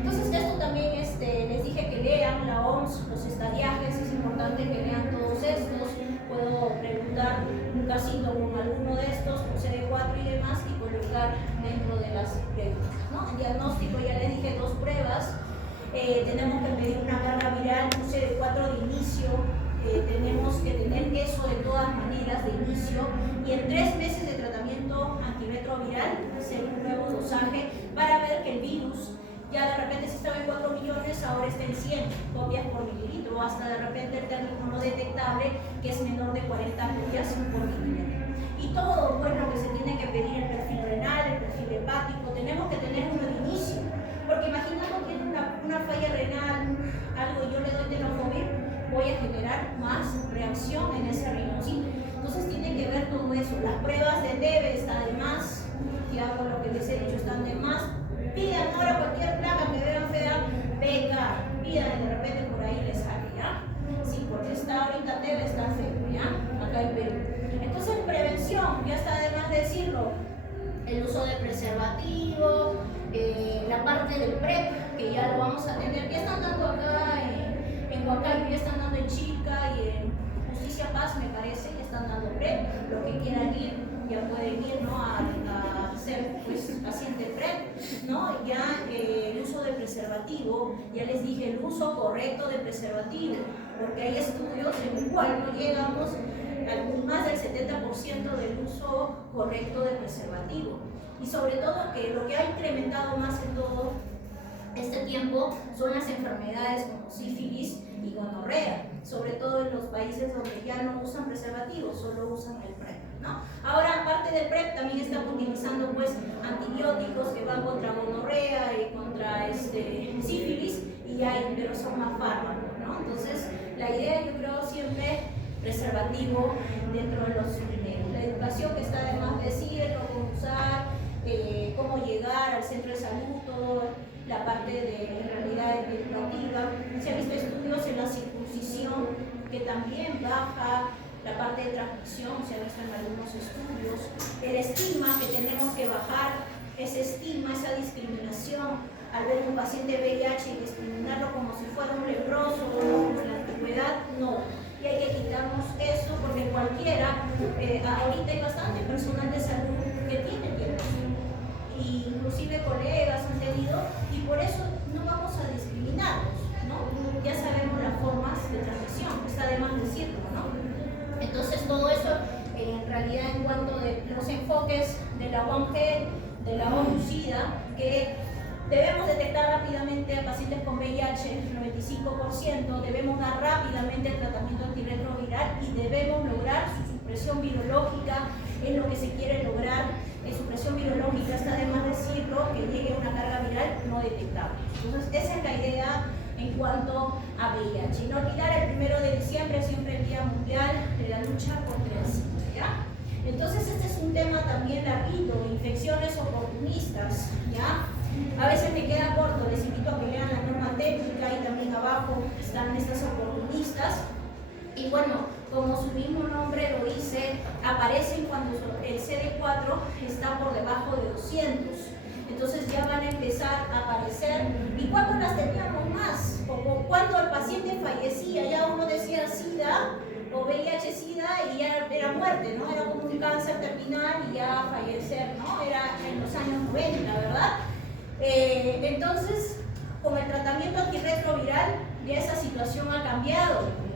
Entonces esto también les dije que lean la OMS, los estadiajes, es importante que lean todos estos. Puedo preguntar un casito con alguno de estos, con CD4 y demás, y colocar dentro de las preguntas, ¿no? El diagnóstico, ya les dije, 2 pruebas. Tenemos que medir una carga viral, un CD4 de inicio, tenemos que tener eso de todas maneras de inicio, y en 3 meses de tratamiento antirretroviral hacer un nuevo dosaje para ver que el virus ya de repente si estaba en 4 millones, ahora está en 100 copias por mililitro, hasta de repente el término no detectable, que es menor de 40 copias por mililitro. Y todo, bueno, que se tiene que pedir el perfil renal, el perfil hepático, tenemos que tener uno de inicio, porque imaginando que tiene una falla renal, algo, y yo le doy tenofovir, voy a generar más reacción en ese rinocito. Entonces tiene que ver todo eso. Las pruebas de TB están de más, ya por lo que les he dicho están de más. Pidan ahora cualquier placa que vean fea, venga, pidan, de repente por ahí les sale, ¿ya? Sí, porque está ahorita TB está feo, ¿ya? Acá en Perú. Entonces prevención, ya está de más decirlo, el uso de preservativo, la parte del PrEP, que ya lo vamos a tener, ya están dando acá en Huancayo, ya están dando en Chica y en Justicia Paz, me parece, ya están dando PrEP, los que quieran ir, ya pueden ir, ¿no? a ser pues, paciente PrEP, ¿no? Ya el uso de preservativo, ya les dije, el uso correcto de preservativo, porque hay estudios en los cuales no llegamos a más del 70% del uso correcto de preservativo. Y sobre todo que lo que ha incrementado más en todo este tiempo son las enfermedades como sífilis y gonorrea, sobre todo en los países donde ya no usan preservativos, solo usan el PrEP, ¿no? Ahora, aparte del PrEP, también están utilizando pues antibióticos que van contra gonorrea y contra sífilis, y hay, pero son más fármacos, ¿no? Entonces, la idea, yo creo, siempre preservativo dentro de los primeros. La educación que está de más decir, cómo usar, cómo llegar al centro de salud, toda la parte de en realidad educativa. Se han visto estudios en la circuncisión que también baja la parte de transmisión, se ha visto en algunos estudios. El estigma que tenemos que bajar, ese estigma, esa discriminación al ver un paciente VIH y discriminarlo como si fuera un leproso o en la antigüedad, no. Y hay que quitarnos eso porque cualquiera, ahorita hay bastante personal de salud que tiene diagnóstico, inclusive colegas han tenido, y por eso no vamos a discriminarlos, ¿no? Ya sabemos las formas de transmisión, está de más decirlo, ¿no? Entonces todo eso, en realidad en cuanto a los enfoques de la One Health, de la ONU-SIDA, que debemos detectar rápidamente a pacientes con VIH, el 95%, debemos dar rápidamente el tratamiento antirretroviral y debemos lograr su supresión virológica, es lo que se quiere lograr. Supresión virológica, está de más decirlo, que llegue a una carga viral no detectable. Entonces, esa es la idea en cuanto a VIH. Y no olvidar, el 1 de diciembre, siempre el Día Mundial de la Lucha contra el SIDA, ¿ya? Entonces, este es un tema también larguito, infecciones oportunistas, ¿ya? A veces me queda corto, les invito a que lean la norma técnica y también abajo están estas oportunistas. Y bueno, como su mismo nombre lo dice, aparecen cuando el CD4 está por debajo de 200. Entonces ya van a empezar a aparecer. ¿Y cuándo las teníamos más? O cuando el paciente fallecía, ya uno decía SIDA o VIH-SIDA y ya era muerte, ¿no? Era como un cáncer terminal y ya fallecer, ¿no? Era en los años 90, ¿verdad? Entonces, con el tratamiento antirretroviral, ya esa situación ha cambiado.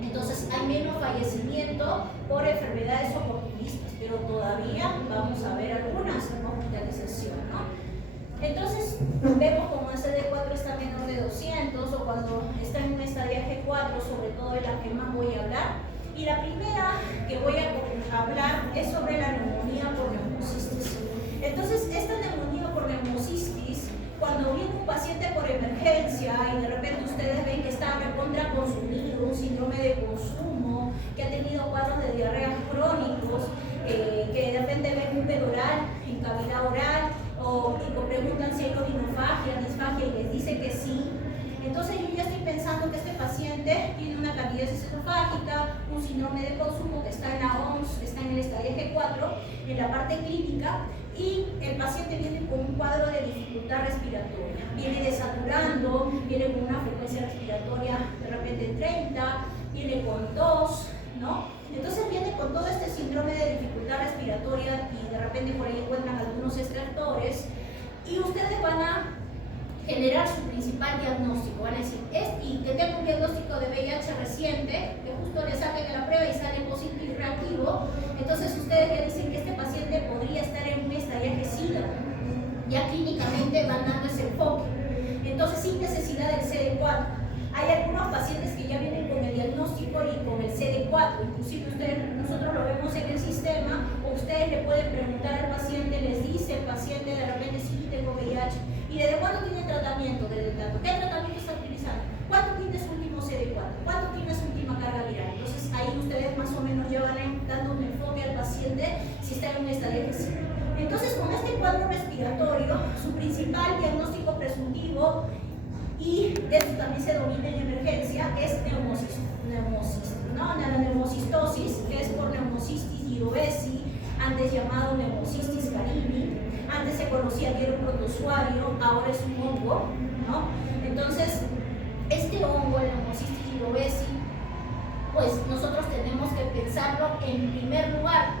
Entonces hay menos fallecimiento por enfermedades oportunistas, pero todavía vamos a ver algunas hospitalización, ¿no? Entonces vemos como el CD4 está menor de 200 o cuando está en un estadiaje 4, sobre todo de la que más voy a hablar. Y la primera que voy a hablar es sobre la neumonía por neumocistis. Entonces esta neumonía por neumocistis, cuando viene un paciente por emergencia y de repente ustedes ven que está recontra consumido, un síndrome de consumo, que ha tenido cuadros de diarrea crónicos, que de repente ven un pedoral en cavidad oral o preguntan si hay odinofagia, disfagia y les dice que sí, entonces yo ya estoy pensando que este paciente tiene una candidiasis esofágica, un síndrome de consumo que está en la OMS, está en el estadio G4, en la parte clínica, y el paciente viene con un cuadro de dificultad respiratoria. Viene desaturando, viene con una frecuencia respiratoria de repente 30, viene con tos, ¿no? Entonces viene con todo este síndrome de dificultad respiratoria y de repente por ahí encuentran algunos estertores y ustedes van a generar su principal diagnóstico. Van a decir, y que tengo un diagnóstico de VIH reciente, que justo le saquen en la prueba y sale positivo y reactivo, entonces ustedes ya dicen que este paciente podría estar en un estallaje SIDA. Ya clínicamente van dando ese enfoque. Entonces, sin necesidad del CD4. Hay algunos pacientes que ya vienen con el diagnóstico y con el CD4, inclusive nosotros lo vemos en el sistema, o ustedes le pueden preguntar al paciente, les dice el paciente de repente sí tengo VIH, y desde cuándo tiene tratamiento, desde tanto, ¿qué tratamiento está utilizando? ¿Cuánto tiene su último CD4? ¿Cuánto tiene su última carga viral? Entonces ahí ustedes más o menos ya van dando un enfoque al paciente si está en un estadio agresivo. Entonces con este cuadro respiratorio, su principal diagnóstico presuntivo, y esto también se domina en emergencia, es neumocistosis, ¿no? La neumocistosis, que es por Pneumocystis jirovecii, antes llamado Pneumocystis carini. Antes se conocía que era un protozoario, ahora es un hongo, ¿no? Entonces, este hongo, el Pneumocystis jirovecii, pues nosotros tenemos que pensarlo en primer lugar,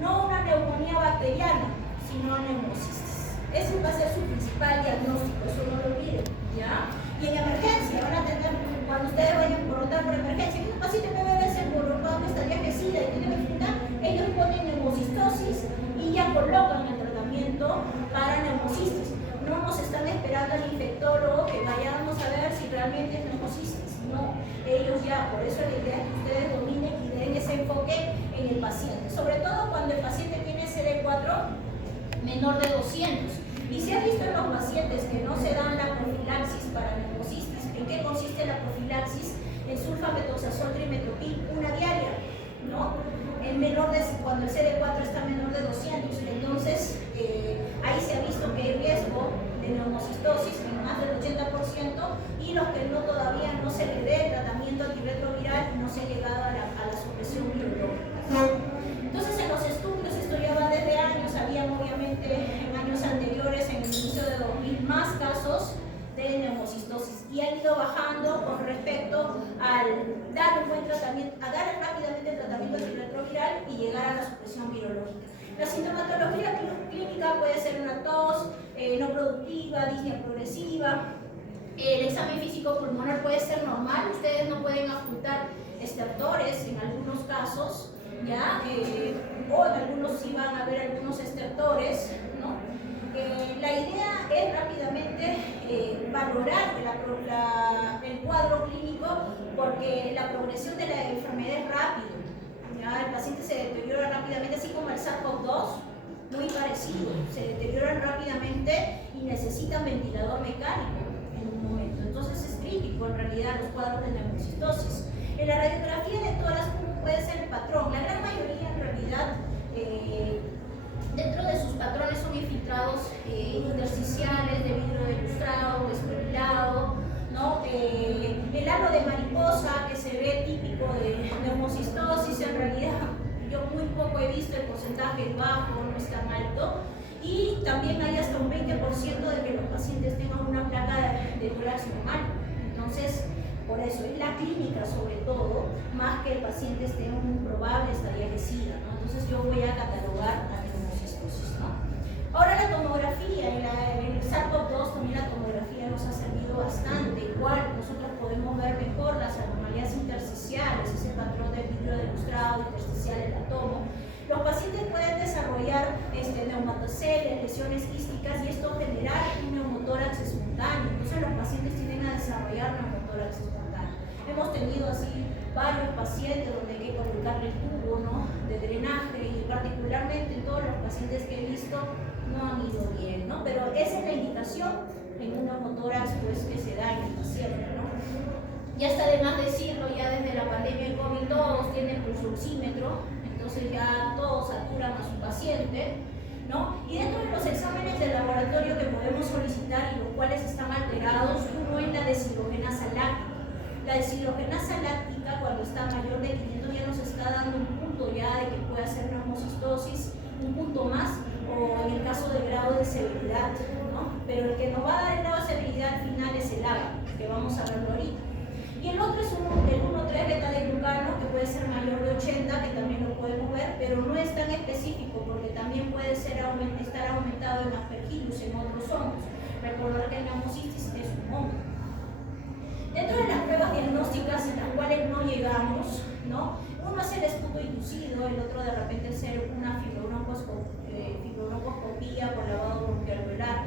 no una neumonía bacteriana, sino neumocystis. Ese va a ser su principal diagnóstico, eso no lo olviden, ¿ya? Y en emergencia, van a tener, cuando ustedes vayan por optar por emergencia, que un paciente PBB se por un estallaje SIDA y tiene dificultad, ellos ponen neumocistosis y ya colocan el tratamiento para neumocystis. No nos están esperando al infectólogo que vayamos a ver si realmente es neumocystis. No, ellos ya, por eso la idea es que ustedes dominen y den ese enfoque en el paciente. Sobre todo cuando el paciente tiene CD4 menor de 200. Y se ha visto en los pacientes que no se dan la profilaxis para neumocystis. ¿En qué consiste la profilaxis? En sulfametoxazol trimetopil, una diaria, ¿no? Cuando el CD4 está menor de 200. Entonces, ahí se ha visto que hay riesgo de neumocistosis en más del 80%, y los que todavía no se le dé el tratamiento antirretroviral, no se ha llegado a la supresión biológica. Entonces, en los estudios, esto ya va desde años, habían obviamente en años anteriores, en el inicio de 2000, más casos de neumocistosis, y han ido bajando con respecto al dar un buen tratamiento, a dar rápidamente el tratamiento antirretroviral y llegar a la supresión virológica. La sintomatología clínica puede ser una tos no productiva, disnea progresiva. El examen físico pulmonar puede ser normal, ustedes no pueden ocultar estertores en algunos casos, ¿ya? O en algunos sí van a haber algunos estertores, ¿no? La idea es rápidamente valorar el cuadro clínico, porque la progresión de la enfermedad es rápido, ¿ya? El paciente se deteriora rápidamente, así como el SARS-CoV-2, muy parecido, se deterioran rápidamente y necesitan ventilador mecánico en un momento. Entonces es crítico en realidad los cuadros de neumocistosis. En la radiografía de tórax puede ser el patrón. La gran mayoría en realidad dentro de sus patrones son infiltrados intersticiales de vidrio delustrado o escurilado, ¿no? El halo de mariposa que se ve típico de neumocistosis, en realidad yo muy poco he visto, el porcentaje es bajo, no es tan alto, y también hay hasta un 20% de que los pacientes tengan una placa de tórax normal. Entonces, por eso es la clínica sobre todo, más que el paciente esté en un probable estallaje SIDA, ¿no? Entonces yo voy a catalogar la neumocistosis, ¿no? Ahora la tomografía, en el SARS-CoV-2 también la tomografía nos ha servido bastante. Igual nosotros podemos ver mejor las anomalías intersticiales, ese patrón de vidrio delustrado, intersticial, el atomo. Los pacientes pueden desarrollar neumatoceles, lesiones quísticas, y esto generar un neumotórax espontáneo. Entonces los pacientes tienden a desarrollar neumotórax espontáneo. Hemos tenido así varios pacientes donde hay que colocarle el tubo, ¿no?, de drenaje, y particularmente en todos los pacientes que he visto no han ido bien, ¿no? Pero esa es la indicación en un neumotórax, pues, que se da en el paciente, ¿no? Ya está de más decirlo, ya desde la pandemia del COVID todos tienen pulsoxímetro, entonces ya todos saturan a su paciente, ¿no? Y dentro de los exámenes de laboratorio que podemos solicitar y los cuales están alterados, uno es la deshidrogenasa láctica. La deshidrogenasa láctica, cuando está mayor de 500, ya nos está dando un punto ya de que puede hacer neumocistosis, un punto más, o en el caso de grado de severidad, ¿no? Pero el que nos va a dar el grado de severidad al final es el AGA, que vamos a verlo ahorita. Y el otro es el 1,3 beta de glucano, que puede ser mayor de 80, que también lo podemos ver, pero no es tan específico, porque también puede estar aumentado en Aspergillus, en otros hongos. Recordar que el neumocitis es un hongo. Dentro de las pruebas diagnósticas en las cuales no llegamos, ¿no? Uno es el esputo inducido, el otro de repente es una fibrobroncoscopía por lavado bronquialveolar.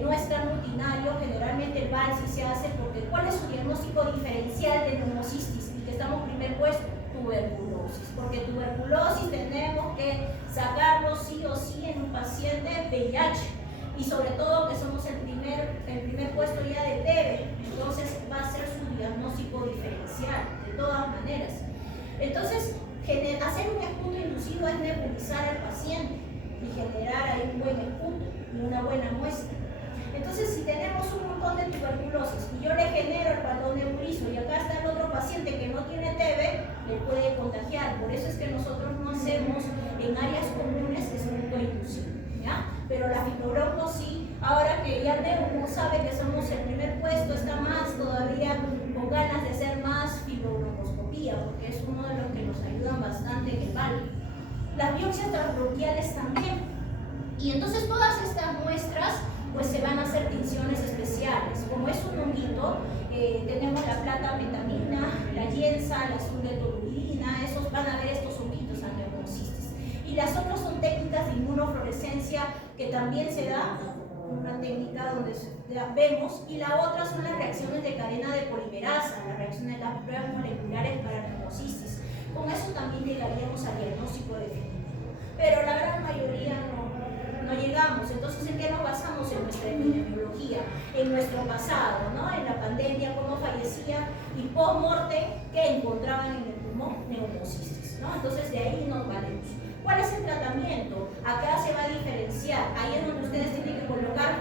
No es tan rutinario, generalmente el VAL sí se hace porque ¿cuál es su diagnóstico diferencial de neumocistis? Y que estamos primer puesto, tuberculosis, porque tuberculosis tenemos que sacarlo sí o sí en un paciente VIH, y sobre todo que somos el primer puesto ya de TB, entonces va a ser su diagnóstico diferencial, de todas maneras. Entonces, hacer un esputo inducido es nebulizar al paciente y generar ahí un buen esputo y una buena muestra. Entonces, si tenemos un montón de tuberculosis y yo le genero el balón nebulizo y acá está el otro paciente que no tiene TB, le puede contagiar. Por eso es que nosotros no hacemos en áreas comunes esputo inducido, ¿ya? Pero la fibrobronco sí. Ahora que ya Neumo sabe que somos el primer puesto, está más todavía con ganas de hacer más fibrobroncoscopía, porque es uno de los que nos ayudan bastante en el VAL. Las biopsias transbronquiales también. Y entonces todas estas muestras pues se van a hacer tinciones especiales. Como es un honguito, tenemos la plata metamina, la yensa, la azul de toluidina, esos van a ver estos honguitos a neumocistis. Y las otras son técnicas de inmunofluorescencia que también se da, una técnica donde vemos, y la otra son las reacciones de cadena de polimerasa, las reacciones de las pruebas moleculares para neumocistis. Con eso también llegaríamos al diagnóstico definitivo. Pero la gran mayoría no llegamos. Entonces, ¿en qué nos basamos? En nuestra epidemiología, en nuestro pasado, ¿no? En la pandemia, cómo fallecía, y post-morte, ¿qué encontraban en el pulmón? Neumocistis, ¿no? Entonces, de ahí nos valemos. ¿Cuál es el tratamiento? Acá se va a diferenciar. Ahí es donde ustedes tienen que colocar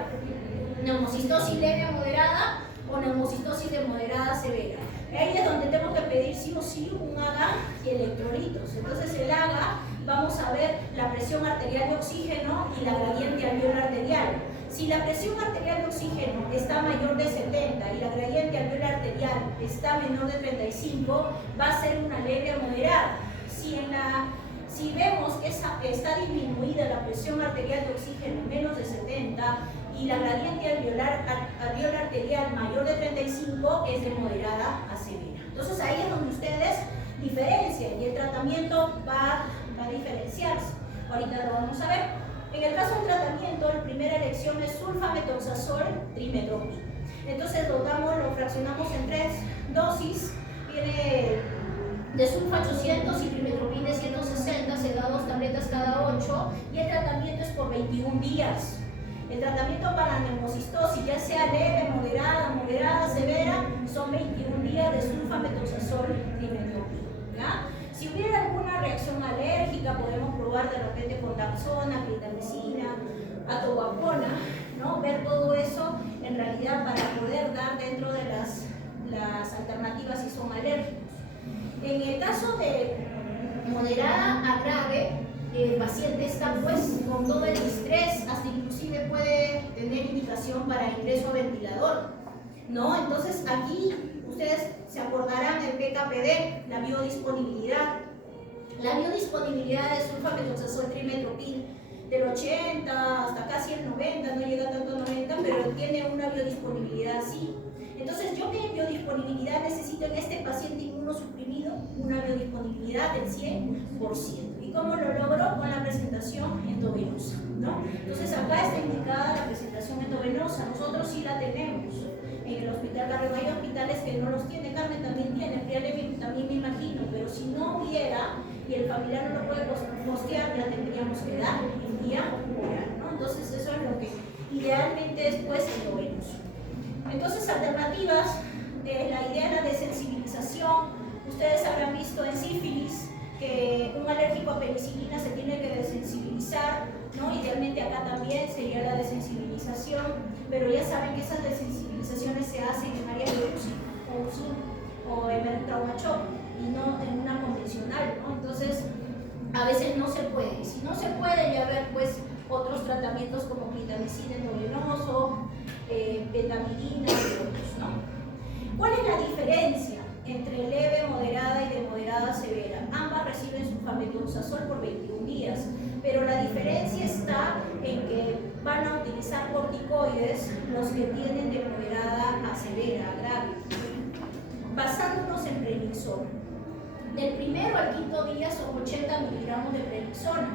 neumocistosis leve a moderada o neumocistosis de moderada a severa. Ahí es donde tenemos que pedir sí o sí un AGA y electrolitos. Entonces el AGA, vamos a ver la presión arterial de oxígeno y la gradiente alveolar arterial. Si la presión arterial de oxígeno está mayor de 70 y la gradiente alveolar arterial está menor de 35, va a ser una leve a moderada. Si vemos que está disminuida la presión arterial de oxígeno menos de 70 y la gradiente alveolar arterial mayor de 35, es de moderada a severa. Entonces ahí es donde ustedes diferencian y el tratamiento va a diferenciarse. Ahorita lo vamos a ver. En el caso del tratamiento, la primera elección es sulfamethoxazol trimetoprim. Entonces lo fraccionamos en 3 dosis. Viene de sulfa 800 y trimetoprim de 160, se da 2 tabletas cada 8 y el tratamiento es por 21 días. El tratamiento para neumocistosis, ya sea leve, moderada, severa, son 21 días de sulfamethoxazol trimetoprim, ¿ya? Si hubiera alguna reacción alérgica, podemos probar de repente con taxona, clindamicina, atovaquona, ¿no? Ver todo eso en realidad para poder dar dentro de las alternativas si son alérgicos. En el caso de moderada a grave, el paciente está pues con todo el estrés, hasta inclusive puede tener indicación para ingreso a ventilador, ¿no? Entonces aquí ustedes se acordarán del PKPD, la biodisponibilidad. La biodisponibilidad de sulfamethoxazol trimetoprim del 80 hasta casi el 90, no llega tanto a 90, pero tiene una biodisponibilidad así. Entonces, ¿yo qué biodisponibilidad necesito en este paciente inmunosuprimido? Una biodisponibilidad del 100%. ¿Y cómo lo logro? Con la presentación endovenosa, ¿no? Entonces, acá está indicada la presentación endovenosa. Nosotros sí la tenemos. En el hospital Carmen hay hospitales que no los tiene. Carmen también tiene, Friale también me imagino. Pero si no hubiera y el familiar no lo puede postear, ya tendríamos que dar en vía oral, ¿no? Entonces, eso es lo que idealmente es pues endovenoso. Entonces, alternativas, la idea es la desensibilización. Ustedes habrán visto en sífilis que un alérgico a penicilina se tiene que desensibilizar, ¿no? Idealmente acá también sería la desensibilización, pero ya saben que esas desensibilizaciones se hacen en áreas de UCI UCI o en trauma shock y no en una convencional, ¿no? Entonces, a veces no se puede. Si no se puede, ya haber pues otros tratamientos como clindamicina endovenoso, betamidina y otros, ¿no? ¿Cuál es la diferencia entre leve, moderada y de moderada a severa? Ambas reciben sulfamethoxazol por 21 días, pero la diferencia está en que van a utilizar corticoides los que tienen de moderada a severa, a grave, basándonos en prednisona. Del primero al quinto día son 80 miligramos de prednisona.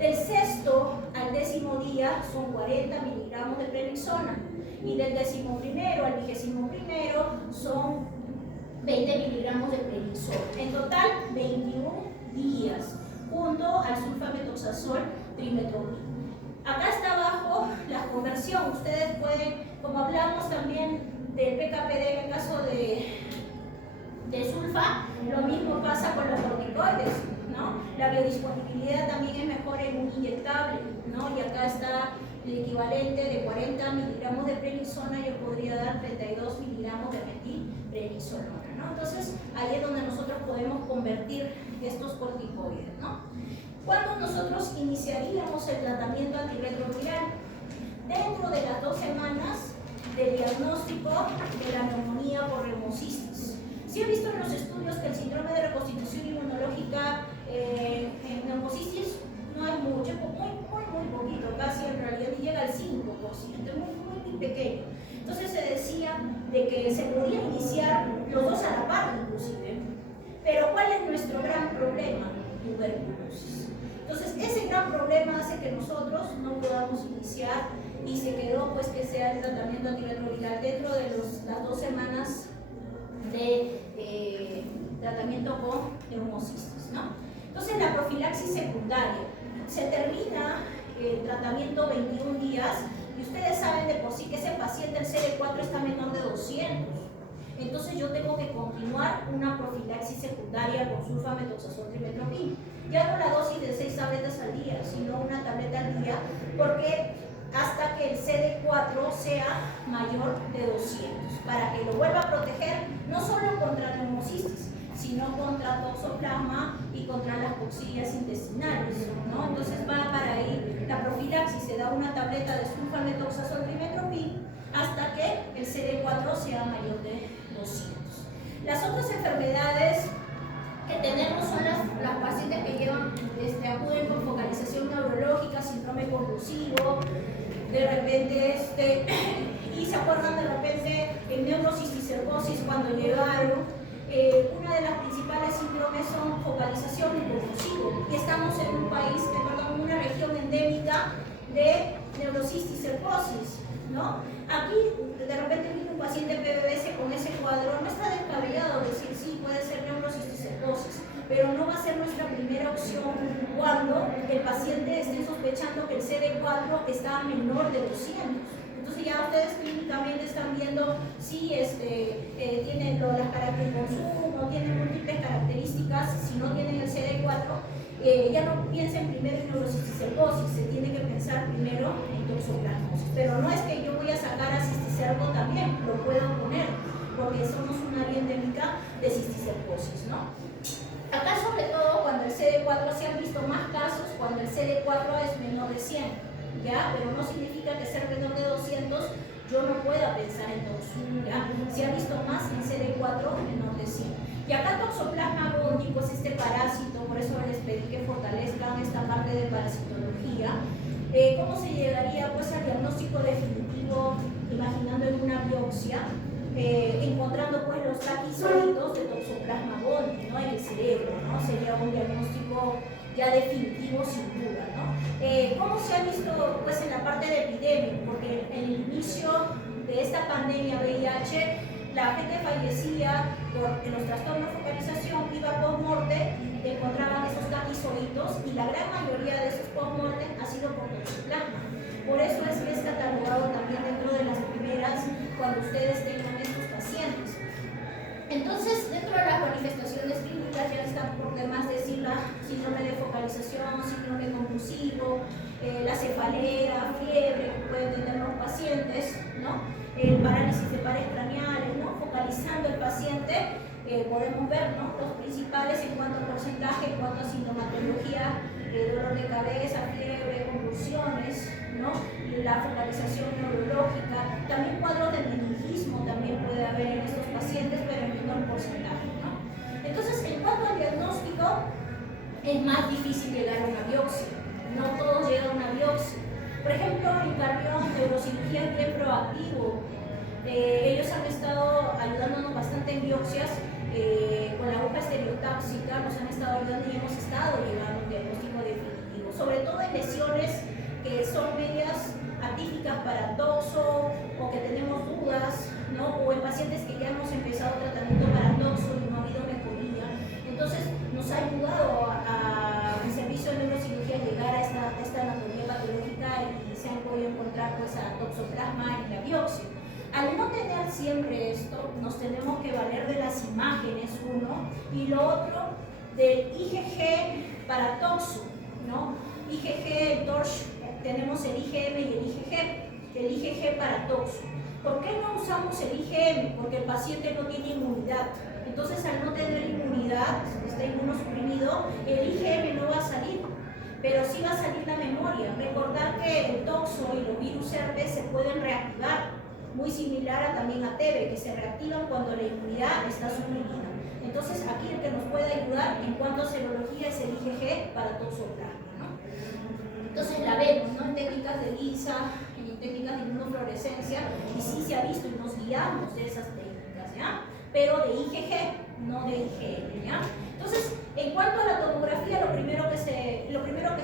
Del sexto al 10º día son 40 miligramos de prednisona. Y del 11º al 21º son 20 miligramos de prednisona. En total, 21 días, junto al sulfamethoxazol trimetoprim. Acá está abajo la conversión. Ustedes pueden, como hablamos también del PKPD en el caso de sulfa, lo mismo pasa con los corticoides, ¿no? La biodisponibilidad también es mejor en un inyectable, ¿no? Y acá está el equivalente de 40 miligramos de prednisona, yo podría dar 32 miligramos de metilprednisolona, ¿no? Entonces, ahí es donde nosotros podemos convertir estos corticoides, ¿no? ¿Cuándo nosotros iniciaríamos el tratamiento antirretroviral? Dentro de las 2 semanas del diagnóstico de la neumonía por reumocistis. Sí he visto en los estudios que el síndrome de reconstitución inmunológica en reumocistis no es mucho, muy poquito, casi en realidad ni llega al 5%, muy pequeño. Entonces se decía de que se podía iniciar los dos a la par inclusive, pero ¿cuál es nuestro gran problema? Tuberculosis. Entonces ese gran problema hace que nosotros no podamos iniciar y se quedó pues que sea el tratamiento antirretroviral dentro de las 2 semanas de tratamiento con neumocitis, ¿no? Entonces la profilaxis secundaria, se termina el tratamiento 21 días y ustedes saben de por sí que ese paciente, el CD4 está menor de 200, entonces yo tengo que continuar una profilaxis secundaria con sulfamethoxazol trimetoprim. Ya no la dosis de 6 tabletas al día, sino una tableta al día, porque hasta que el CD4 sea mayor de 200, para que lo vuelva a proteger no solo contra neumocitis, sino contra toxoplasma y contra las coxillas intestinales, ¿no? Entonces va para ahí la profilaxis, se da una tableta de sulfamethoxazol trimetoprim hasta que el CD4 sea mayor de 200. Las otras enfermedades que tenemos son las pacientes que llevan, acuden con focalización neurológica, síndrome convulsivo, de repente, y se acuerdan de repente el neurocisticercosis cuando llegaron. Una de las principales síndromes son focalización y convulsivo, y estamos en un país, en una región endémica de neurocisticercosis, ¿no? Aquí de repente viene un paciente PBS con ese cuadro, no está descabellado decir sí, puede ser neurocisticercosis, pero no va a ser nuestra primera opción cuando el paciente esté sospechando que el CD4 está menor de 200. Entonces ya ustedes clínicamente están viendo si tienen las características, no tienen múltiples características, si no tienen el CD4, ya no piensen primero en neurocisticercosis, se tiene que pensar primero en toxoplasmosis. Pero no es que yo voy a sacar a cisticerco también, lo puedo poner, porque somos una área endémica de cisticercosis, ¿no? Acá sobre todo cuando el CD4, se han visto más casos cuando el CD4 es menor de 100, ¿ya? Pero no significa que ser menor de 200 yo no pueda pensar en toxoplasma, ¿ya? Se ha visto más en CD4 menor de 100. Y acá toxoplasma gondii, pues este parásito, por eso les pedí que fortalezcan esta parte de parasitología. ¿Cómo se llegaría pues al diagnóstico definitivo, imaginando en una biopsia? Encontrando pues los taquisólitos de toxoplasma gondii, ¿no? En el cerebro, ¿no? Sería un diagnóstico ya definitivo sin duda, ¿no? ¿Cómo se ha visto pues en la parte de epidemia? Porque en el inicio de esta pandemia VIH la gente fallecía por los trastornos de focalización, iba post-morte, encontraban esos taquisólitos y la gran mayoría de esos post-morte ha sido por toxoplasma. Por eso es que es catalogado también dentro de las primeras cuando ustedes tengan estos pacientes. Entonces, dentro de las manifestaciones clínicas ya está por demás decir la síndrome de focalización, síndrome convulsivo, la cefalea, fiebre que pueden tener los pacientes, ¿no? El parálisis de pares craneales, ¿no? Focalizar revisando el paciente, podemos ver, ¿no?, los principales en cuanto a porcentaje, en cuanto a sintomatología, dolor de cabeza, fiebre, convulsiones, ¿no?, la focalización neurológica, también cuadros de meningismo también puede haber en estos pacientes, pero en menor porcentaje, ¿no? Entonces, en cuanto al diagnóstico, es más difícil llegar a una biopsia. No todos llegan a una biopsia. Por ejemplo, en Carrión, neurocirugía es bien proactivo. Ellos han estado ayudándonos bastante en biopsias. Con la aguja estereotáxica nos han estado ayudando y hemos estado llevando un diagnóstico definitivo, sobre todo en lesiones que son medias atípicas para toxo o que tenemos dudas, ¿no?, o en pacientes que ya hemos empezado tratamiento para toxo y no ha habido mejoría. Entonces nos ha ayudado al servicio de neurocirugía a llegar a esta anatomía patológica y se han podido encontrar pues a toxoplasma en la biopsia. Al no tener siempre esto, nos tenemos que valer de las imágenes, uno, y lo otro del IgG para toxo, ¿no? IgG, el TORCH, tenemos el IgM y el IgG. El IgG para toxo. ¿Por qué no usamos el IgM? Porque el paciente no tiene inmunidad. Entonces, al no tener inmunidad, está inmunosuprimido, el IgM no va a salir, pero sí va a salir la memoria. Recordar que el toxo y los virus herpes se pueden reactivar, muy similar también a TB, que se reactivan cuando la inmunidad está suprimida. Entonces, aquí el que nos puede ayudar en cuanto a serología es el IgG para toxoplasma, ¿no? Entonces la vemos, ¿no?, en técnicas de ELISA, en técnicas de inmunofluorescencia, y sí se ha visto y nos guiamos de esas técnicas, ¿ya? Pero de IgG, no de IgM, ¿ya? Entonces, en cuanto a la tomografía, lo primero que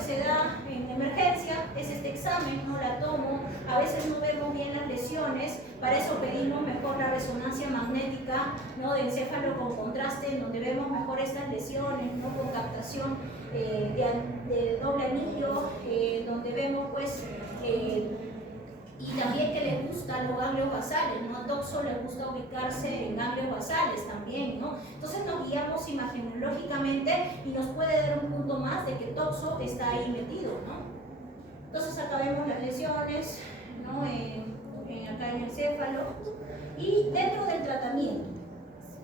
se da en emergencia es este examen, ¿no?, la tomo. A veces no vemos bien las lesiones, para eso pedimos mejor la resonancia magnética, ¿no?, de encéfalo con contraste, en donde vemos mejor estas lesiones, ¿no?, con captación de doble anillo, donde vemos pues y también que les gustan los ganglios basales, ¿no? A toxo les gusta ubicarse en ganglios basales también, ¿no? Entonces nos guiamos imagenológicamente y nos puede dar un punto más de que toxo está ahí metido, ¿no? Entonces acá vemos las lesiones, ¿no?, acá en el céfalo. Y dentro del tratamiento,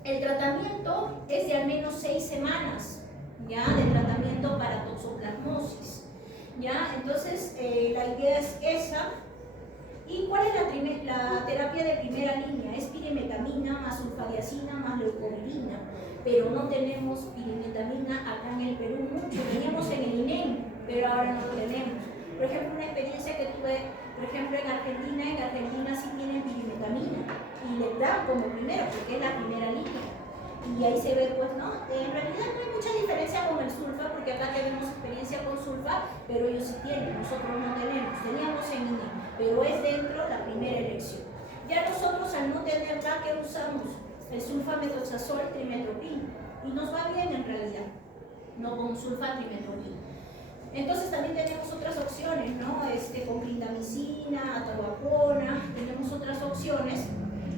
el tratamiento es de al menos 6 semanas, ¿ya?, de tratamiento para toxoplasmosis, ¿ya? Entonces la idea es esa. ¿Y cuál es la terapia de primera línea? Es pirimetamina más sulfadiazina más leucovirina, pero no tenemos pirimetamina acá en el Perú mucho. Teníamos en el INEM, pero ahora no lo tenemos. Por ejemplo, una experiencia que tuve, por ejemplo, en Argentina sí tienen pirimetamina y le dan como primero, porque es la primera línea. Y ahí se ve, pues, ¿no? En realidad no hay mucha diferencia con el sulfa, porque acá tenemos experiencia con sulfa, pero ellos sí tienen, nosotros no tenemos. Teníamos en INE, pero es dentro la primera elección. Ya nosotros, al no tenerla, ¿qué usamos? El sulfamethoxazol trimetoprim, y nos va bien en realidad, no con sulfatrimetoprim. Entonces también tenemos otras opciones, ¿no? Con clindamicina, atabacona, tenemos otras opciones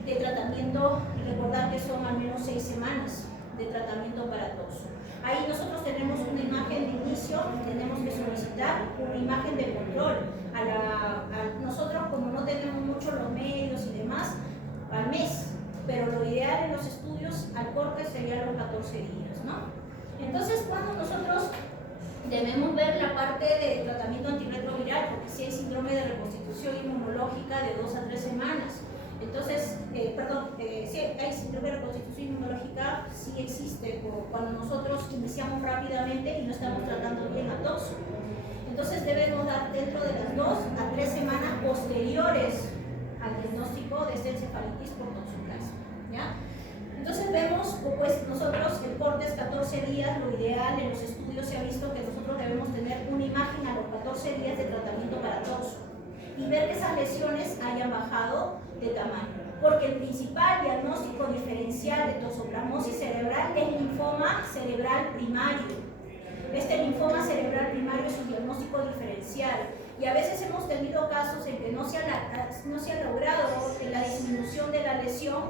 de tratamiento, y recordar que son al menos 6 semanas de tratamiento para toxo. Ahí nosotros tenemos una imagen de inicio, tenemos que solicitar una imagen de control. Nosotros, como no tenemos mucho los medios y demás, al mes, pero lo ideal en los estudios al corte sería los 14 días, ¿no? Entonces, cuando nosotros debemos ver la parte de tratamiento antirretroviral, porque si hay síndrome de reconstitución inmunológica de 2 a 3 semanas. Entonces, si hay síndrome de reconstitución inmunológica, sí existe cuando nosotros iniciamos rápidamente y no estamos tratando bien a toxo. Entonces debemos dar dentro de las 2 a 3 semanas posteriores al diagnóstico de esta encefalitis por toxoplasma, ¿ya? Entonces vemos, pues nosotros el corte es 14 días, lo ideal en los estudios se ha visto que nosotros debemos tener una imagen a los 14 días de tratamiento para toxo y ver que esas lesiones hayan bajado de tamaño, porque el principal diagnóstico diferencial de toxoplasmosis cerebral es linfoma cerebral primario. Este linfoma cerebral primario es un diagnóstico diferencial y a veces hemos tenido casos en que no se ha logrado la disminución de la lesión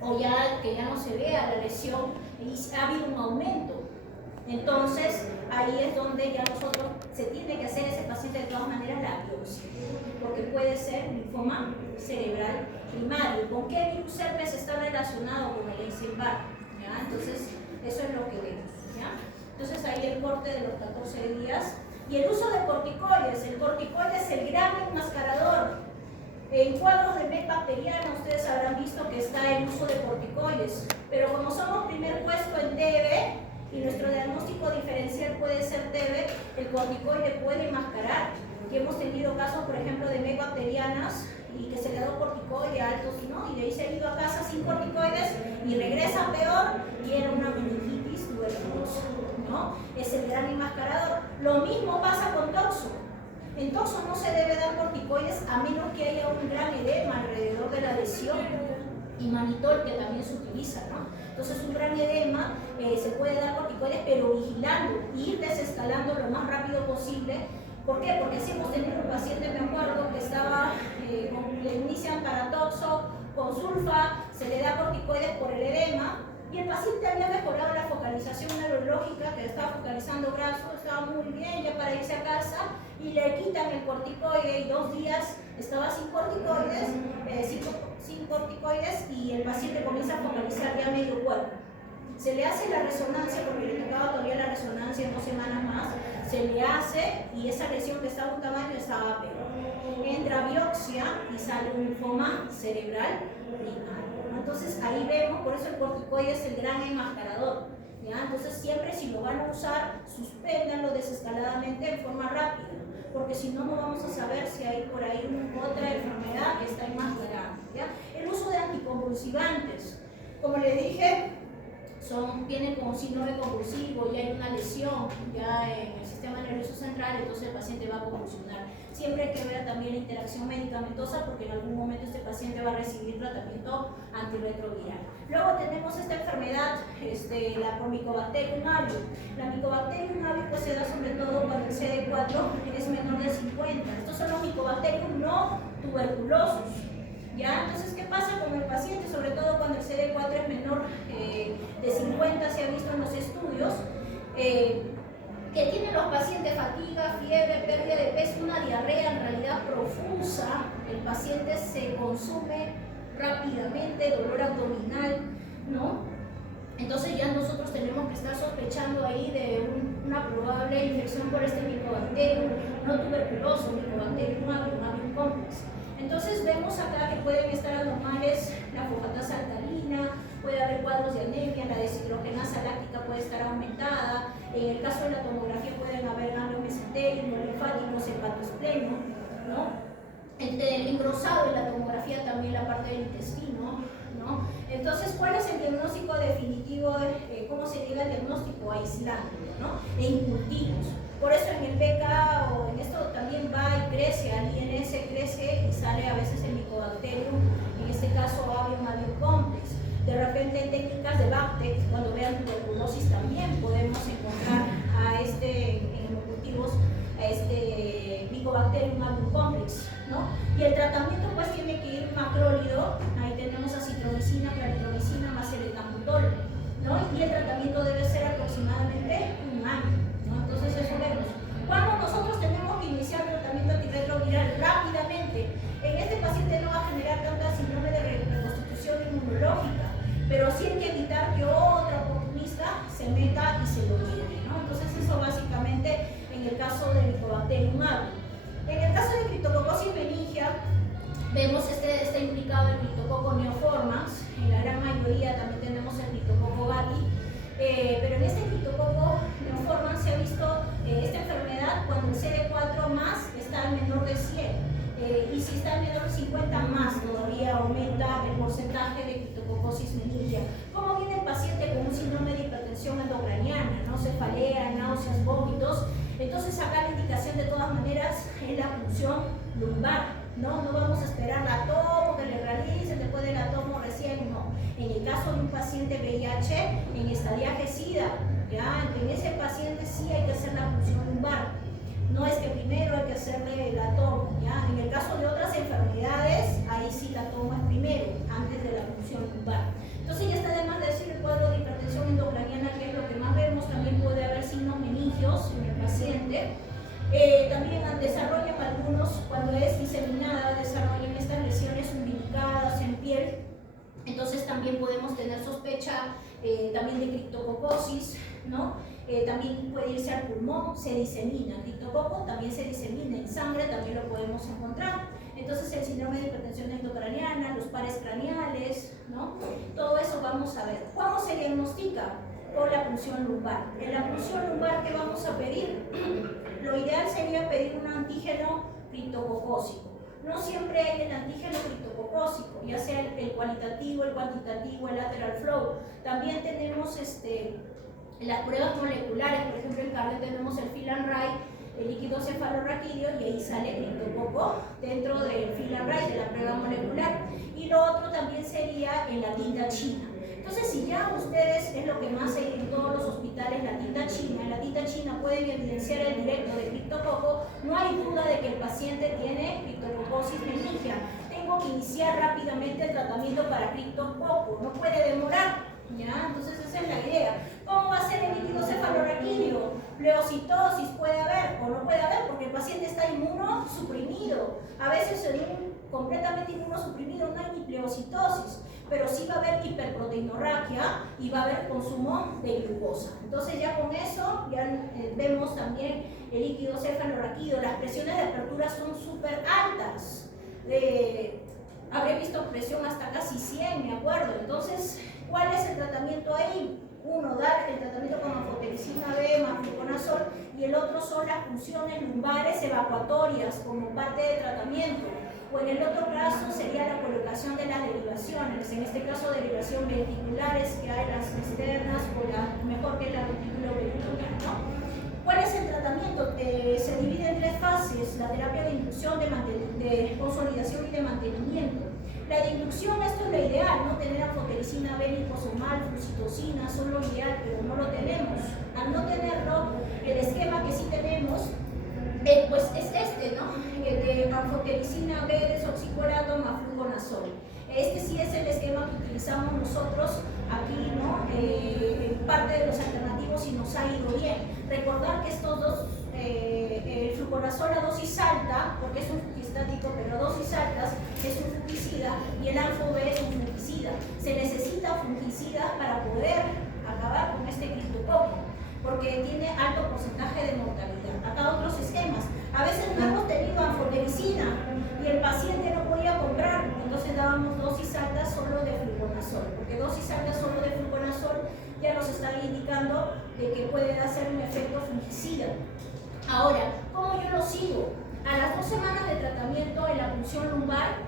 o ya que ya no se vea la lesión y ha habido un aumento. Entonces ahí es donde ya nosotros se tiene que hacer ese paciente de todas maneras la biopsia, porque puede ser linfoma cerebral primario. ¿Con qué virus herpes está relacionado? Con el Epstein-Barr, ¿ya? Entonces, eso es lo que vemos, ¿ya? Entonces, ahí el corte de los 14 días. Y el uso de corticoides. El corticoide es el gran enmascarador. En cuadros de MEC bacteriana ustedes habrán visto que está el uso de corticoides, pero como somos primer puesto en TB y nuestro diagnóstico diferencial puede ser TB, el corticoide puede enmascarar. Y hemos tenido casos, por ejemplo, de MEC bacterianas y que se le da corticoide altos, ¿no? Y de ahí se ha ido a casa sin corticoides y regresa peor y era una meningitis tuberculosa, ¿no? Es el gran enmascarador. Lo mismo pasa con toxo. En toxo no se debe dar corticoides a menos que haya un gran edema alrededor de la lesión, y manitol, que también se utiliza, ¿no? Entonces, un gran edema se puede dar corticoides, pero vigilando, ir desescalando lo más rápido posible. ¿Por qué? Porque si hemos tenido un paciente, me acuerdo, que estaba, le inician paratoxo con sulfa, se le da corticoides por el edema, y el paciente había mejorado la focalización neurológica, que estaba focalizando brazo, estaba muy bien ya para irse a casa, y le quitan el corticoide y 2 días estaba sin corticoides, y el paciente comienza a focalizar ya medio cuerpo. Se le hace la resonancia, porque le tocaba todavía la resonancia en 2 semanas más, se le hace y esa lesión que estaba un tamaño estaba peor. Entra biopsia y sale un linfoma cerebral primario. Entonces ahí vemos, por eso el corticoide es el gran enmascarador, ¿ya? Entonces siempre si lo van a usar, suspéndanlo desescaladamente en forma rápida, porque si no, no vamos a saber si hay por ahí otra enfermedad que está enmascarada, ¿ya? El uso de anticonvulsivantes, como le dije, vienen con síndrome convulsivo, ya hay una lesión ya en el sistema nervioso central, entonces el paciente va a convulsionar. Siempre hay que ver también la interacción medicamentosa, porque en algún momento este paciente va a recibir tratamiento antirretroviral. Luego tenemos esta enfermedad, la Mycobacterium avium. La Mycobacterium avium pues, se da sobre todo cuando el CD4 es menor de 50. Estos son los Mycobacterium no tuberculosos, ¿ya? Entonces, ¿qué pasa con el paciente? Sobre todo cuando el CD4 es menor de 50, se ha visto en los estudios, que tienen los pacientes fatiga, fiebre, pérdida de peso, una diarrea en realidad profusa, el paciente se consume rápidamente, dolor abdominal, ¿no? Entonces ya nosotros tenemos que estar sospechando ahí de una probable infección por este Mycobacterium no tuberculoso, Mycobacterium avium complex. Entonces vemos acá que pueden estar anormales la fosfatasa alcalina, puede haber cuadros de anemia, la deshidrogenasa láctica puede estar aumentada, en el caso de la tomografía pueden haber ganglios mesentéricos, linfáticos, hepatoespleno, ¿no? El engrosado en la tomografía también la parte del intestino, ¿no? Entonces, ¿cuál es el diagnóstico definitivo? ¿Cómo se llega al diagnóstico? Aislándolo, ¿no? En cultivos. Por eso en el BK o en esto también va y crece, al INS crece y sale a veces el Mycobacterium, en este caso avium complex. De repente en técnicas de Bactec, cuando vean tuberculosis también podemos encontrar en los cultivos a Mycobacterium avium complex, ¿no? Y el tratamiento pues tiene que ir macrólido, ahí tenemos acitromicina, claritromicina más el etambutol, ¿no? Y el tratamiento debe ser aproximadamente 1 año. Entonces eso vemos. Cuando nosotros tenemos que iniciar el tratamiento antirretroviral rápidamente, en este paciente no va a generar tanta síndrome de reconstitución inmunológica, pero sí hay que evitar que otra oportunista se meta y se lo lleve, ¿no? Entonces eso básicamente en el caso del Mycobacterium avium. En el caso de Cryptococcus meningia, vemos está implicado el Cryptococcus neoformans, en la gran mayoría también tenemos el Cryptococcus gali, pero en este Cryptococcus neoformans se ha visto esta enfermedad cuando el CD4 más está en menor de 100. Y si está en menor de 50 más, todavía aumenta el porcentaje de Cryptococcus meningia. ¿Cómo viene el paciente con un síndrome de hipertensión endocraniana, ¿no? Cefalea, náuseas, vómitos? Entonces acá la indicación de todas maneras es la punción lumbar, ¿no? No vamos a esperar la tomo que le realicen, después de la tomo recién, no. En el caso de un paciente VIH en estadiaje SIDA, ¿ya? En ese paciente sí hay que hacer la punción lumbar. No es que primero hay que hacerle la tomo, ¿ya? En el caso de otras enfermedades, ahí sí la tomo es primero, antes de la punción lumbar. Entonces ya está de más decir el cuadro de hipertensión endocraniana, que es lo que más vemos. También puede haber signos meningios en el paciente. También desarrollan algunos, cuando es diseminada, desarrollan estas lesiones umbilicadas, también podemos tener sospecha también de criptococosis, ¿no? También puede irse al pulmón, se disemina. Criptococo también se disemina en sangre, también lo podemos encontrar. Entonces el síndrome de hipertensión endocraniana, los pares craneales, ¿no? Todo eso vamos a ver. ¿Cómo se diagnostica? Con la punción lumbar. En la punción lumbar, ¿qué vamos a pedir? Lo ideal sería pedir un antígeno criptococósico. No siempre hay el antígeno criptococósico, ya sea el cualitativo, el cuantitativo, el lateral flow. También tenemos las pruebas moleculares, por ejemplo en cardio tenemos el Fil-and-Ray, el líquido cefalorraquídeo, y ahí sale criptococo dentro del Fil-and-Ray, de la prueba molecular. Y lo otro también sería en la tinta china. Entonces, si ya ustedes, es lo que más hay en todos los hospitales, la tinta china, en la tinta china pueden evidenciar el directo de criptococo, no hay duda de que el paciente tiene criptococosis meningia. Tengo que iniciar rápidamente el tratamiento para criptococo, no puede demorar, ¿ya? Entonces esa es la idea. ¿Cómo va a ser el líquido cefalorraquídeo? Pleocitosis puede haber o no puede haber porque el paciente está inmunosuprimido. A veces completamente inmunosuprimido no hay ni pleocitosis, pero sí va a haber hiperproteinorraquia y va a haber consumo de glucosa. Entonces ya con eso ya vemos también el líquido cefalorraquídeo. Las presiones de apertura son súper altas. Habré visto presión hasta casi 100, me acuerdo. Entonces, ¿cuál es el tratamiento ahí? Uno, dar el tratamiento con anfotericina B más fluconazol, y el otro son las punciones lumbares evacuatorias como parte de tratamiento. O en el otro caso sería la colocación de las derivaciones, en este caso derivación ventriculares, que hay las externas o la mejor que la ventricular, ¿no? ¿Cuál es el tratamiento? Se divide en 3 fases: la terapia de inducción, de consolidación y de mantenimiento. La de inducción, esto es lo ideal, ¿no? Tener anfotericina B, liposomal, flucitocina, son lo ideal, pero no lo tenemos. Al no tenerlo, el esquema que sí tenemos pues es ¿no? El de anfotericina B, desoxicolato más fluconazol. Este sí es el esquema que utilizamos nosotros aquí, ¿no? En parte de los alternativos y nos ha ido bien. Recordar que estos dos, el fluconazol a dosis alta, porque es un fungistático, pero a dosis altas es un fungicida, y el anfo B es un fungicida. Se necesita fungicidas para poder acabar con este criptococo, porque tiene alto porcentaje de mortalidad. Acá otros esquemas. A veces no hemos tenido anfotericina y el paciente no podía comprar, entonces dábamos dosis altas solo de fluconazol, porque dosis altas solo de fluconazol ya nos está indicando de que puede hacer un efecto fungicida. Ahora, ¿cómo yo lo sigo? A las 2 semanas de tratamiento en la punción lumbar,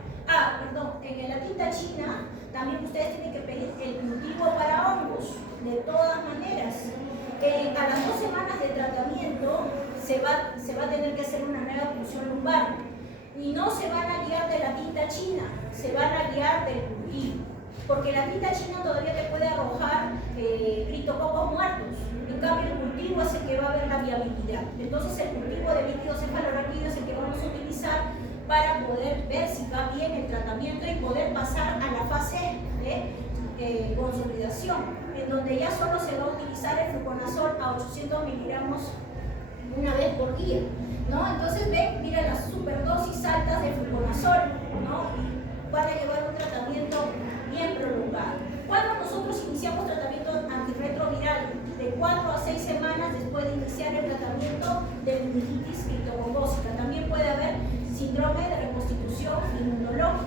en la tinta china, también ustedes tienen que pedir el cultivo para hongos, de todas maneras. A las 2 semanas de tratamiento se va a tener que hacer una nueva punción lumbar, y no se van a guiar de la tinta china, se van a guiar del cultivo, porque la tinta china todavía te puede arrojar criptococos muertos. En cambio, el cultivo es el que va a ver la viabilidad. Entonces, el cultivo de líquido cefalorraquídeo es el que vamos a utilizar para poder ver si va bien el tratamiento y poder pasar a la fase de consolidación, en donde ya solo se va a utilizar el fluconazol a 800 miligramos una vez por día, ¿no? Entonces ven, mira las superdosis altas de fluconazol, ¿no? Y van a llevar un tratamiento bien prolongado. Cuando nosotros iniciamos tratamiento antirretroviral, de 4 a 6 semanas después de iniciar el tratamiento de meningitis criptococócica. También puede haber síndrome de reconstitución inmunológica.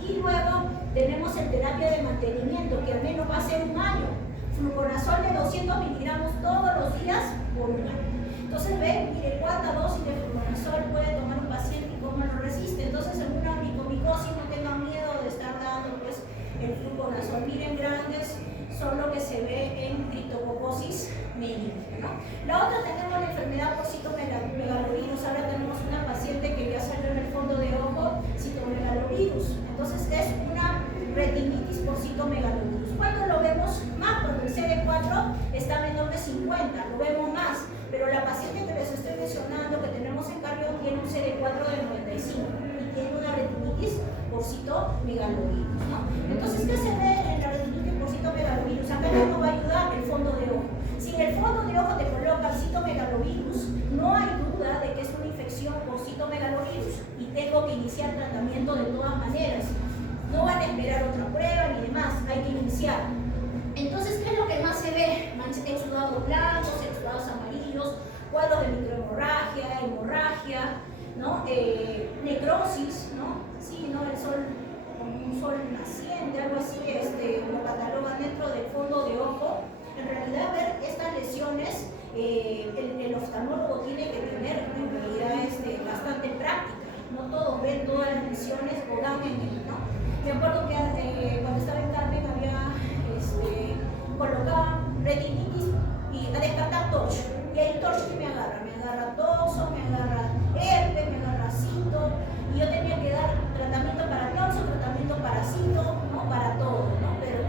Y luego tenemos el terapia de mantenimiento, que al menos va a ser 1 año. Fluconazol de 200 miligramos todos los días por 1 año. Entonces ven, mire cuánta dosis de fluconazol puede tomar un paciente y cómo lo resiste. Entonces en una onicomicosis no tengan miedo de estar dando pues el fluconazol. Miren, grandes son lo que se ve en criptococosis meningia, ¿no? La otra, tenemos la enfermedad por citomegalovirus. Ahora tenemos una paciente que ya salió en el fondo de ojo, citomegalovirus. Entonces es una retinitis por citomegalovirus. ¿Cuándo lo vemos más? Cuando el CD4 está menor de 50, lo vemos más. Pero la paciente que les estoy mencionando, que tenemos en cardio, tiene un CD4 de 95 y tiene una retinitis por citomegalovirus, ¿no? Entonces, ¿qué se ve en la retinitis por citomegalovirus? Acá no va a ayudar el fondo de ojo. Si en el fondo de ojo te coloca el citomegalovirus, no hay duda de que es una infección por citomegalovirus y tengo que iniciar tratamiento de todas maneras. No van a esperar otra prueba ni demás, hay que iniciar. Entonces, ¿qué es lo que más se ve? Exudados blancos, exudados amarillos, cuadros de microhemorragia, hemorragia, ¿no? Necrosis, ¿no? Sí, ¿no? El sol, como un sol naciente, algo así, lo catalogan dentro del fondo de ojo. En realidad, ver estas lesiones, el oftalmólogo tiene que tener en realidad bastante práctica. No todos ven todas las lesiones o dan en el, ¿no? Me acuerdo que cuando estaba en Carmen había colocaba retinitis y a descartar torch. Y ahí torch que me agarra toxo, me agarra herpes, me agarra cito, y yo tenía que dar tratamiento para toxo, tratamiento para cito, ¿no? Para todo, ¿no? Pero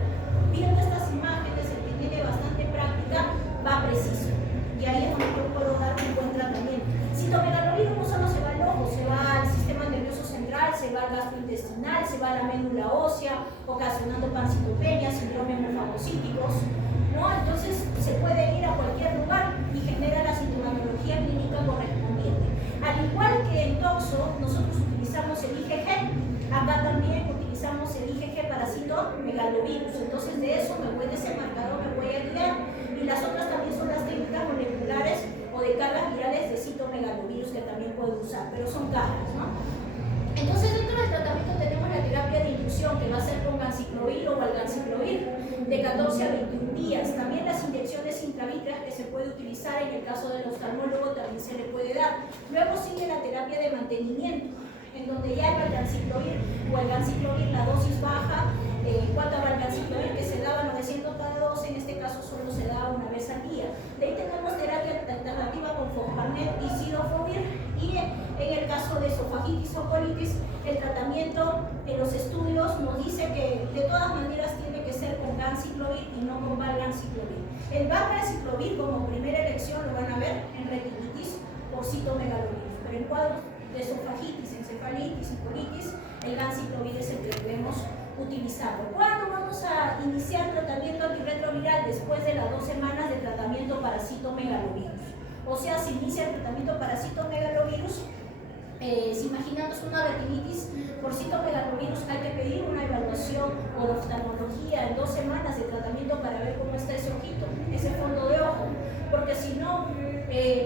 viendo estas imágenes, el que tiene bastante práctica va preciso. Y ahí es donde yo puedo dar un buen tratamiento. Citomegalovirus no solo se va al ojo, se va al sistema nervioso central, se va al gastrointestinal, se va a la médula ósea, ocasionando pancitopenia, síndromes nefagocíticos, ¿no? Entonces se puede ir a cualquier lugar y genera la sintomatología clínica correspondiente. Al igual que en toxo, nosotros utilizamos el IgG, acá también utilizamos el IgG para citomegalovirus. Entonces de eso me voy de ese marcador, me voy a guiar. Y las otras también son las técnicas moleculares o de cargas virales de citomegalovirus que también puedo usar, pero son caras, ¿no? Entonces dentro del tratamiento tenemos la terapia de inducción que va a ser con ganciclovir o valganciclovir de 14 a 21 días. También las inyecciones intravítreas que se puede utilizar en el caso del oftalmólogo también se le puede dar. Luego sigue la terapia de mantenimiento, en donde ya el valganciclovir o el ganciclovir, la dosis baja, cuanto a valganciclovir que se daba 900 cada 12, en este caso solo se da una vez al día. De ahí tenemos terapia alternativa con foscarnet y cidofovir, y en el caso de esofagitis o colitis, el tratamiento en los estudios nos dice que de todas maneras tiene que ser con ganciclovir y no con valganciclovir. El valganciclovir como primera elección lo van a ver en retinitis o citomegalovirus, pero en cuadros de esofagitis, encefalitis y colitis, el ganciclovir es el que debemos utilizarlo. ¿Cuándo vamos a iniciar tratamiento antirretroviral? Después de las 2 semanas de tratamiento para citomegalovirus. O sea, se inicia el tratamiento para citomegalovirus. Si imaginamos una retinitis por citomegalovirus, hay que pedir una evaluación por oftalmología en 2 semanas de tratamiento para ver cómo está ese ojito, ese fondo de ojo, porque si no,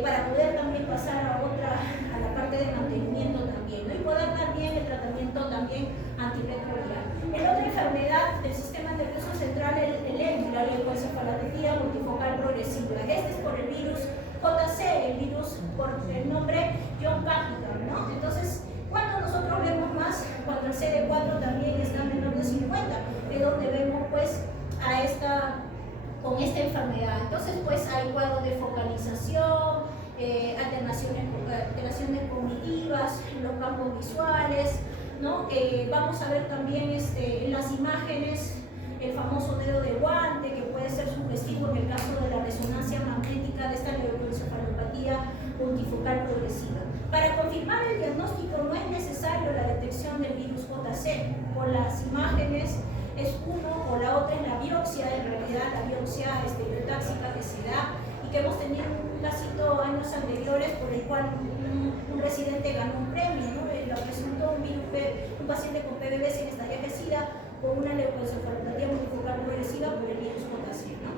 para poder también pasar a la parte de mantenimiento también, ¿no? Y poder dar bien el tratamiento también antirretroviral. En otra enfermedad del sistema nervioso central, el EMI, la leucoencefalopatía multifocal progresiva. Este es por el virus JC, el virus por el nombre John Cardigan, ¿no? Entonces, cuando nosotros vemos más, cuando el CD4 también está menor de 50, es donde vemos pues con esta enfermedad. Entonces, pues hay cuadros de focalización, alteraciones cognitivas, los campos visuales, ¿no? Vamos a ver también en las imágenes el famoso dedo de guante, que puede ser sugestivo en el caso de la resonancia magnética de esta leucoencefalopatía multifocal progresiva. Para confirmar el diagnóstico no es necesario la detección del virus JC. Por las imágenes es uno o la otra es la biopsia, en realidad la biopsia estereotáxica que se da y que hemos tenido un casito años anteriores por el cual un residente ganó un premio, ¿no? Lo presentó un paciente con PBB sin estaría SIDA con una leucoencefalopatía multifocal progresiva por el virus JC, ¿no?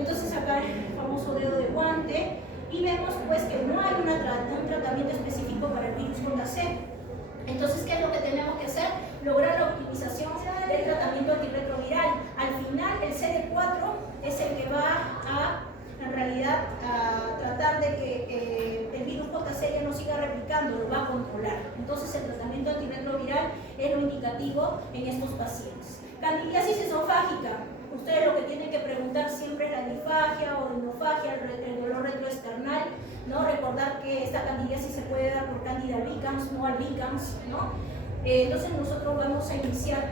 Entonces acá el famoso dedo de guante y vemos pues que no hay un tratamiento específico para el virus JC. Entonces, ¿qué es lo que tenemos que hacer? Lograr la optimización del tratamiento antirretroviral. Al final, el CD4 es el que va en realidad, a tratar de que el virus JC ya no siga replicando, lo va a controlar. Entonces, el tratamiento antirretroviral es lo indicativo en estos pacientes. Candidiasis esofágica. Ustedes lo que tienen que preguntar siempre es la difagia o rinofagia, el dolor retroesternal, ¿no? Recordar que esta candidiasis se puede dar por Candida albicans, no albicans, ¿no? Entonces nosotros vamos a iniciar,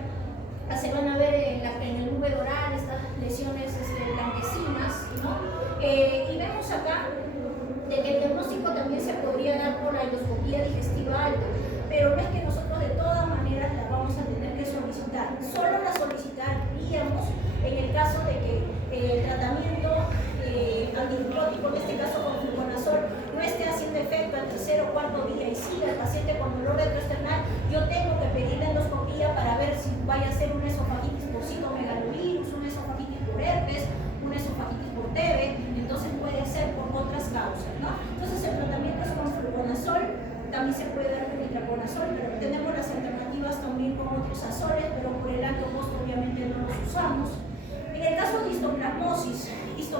se van a ver en el nube oral estas lesiones blanquecinas, ¿no? Y vemos acá de que el diagnóstico también se podría dar por la endoscopía digestiva alta, pero no es que nosotros de todas maneras la vamos a tener que solicitar, solo la solicitaríamos en el caso de que el tratamiento antibiótico, en este caso con fluconazol, no esté haciendo efecto al 3er o 4º día y siga el paciente con dolor retroesternal, yo tengo que pedir la endoscopía para ver si vaya a ser una esofagitis por citomegalovirus, una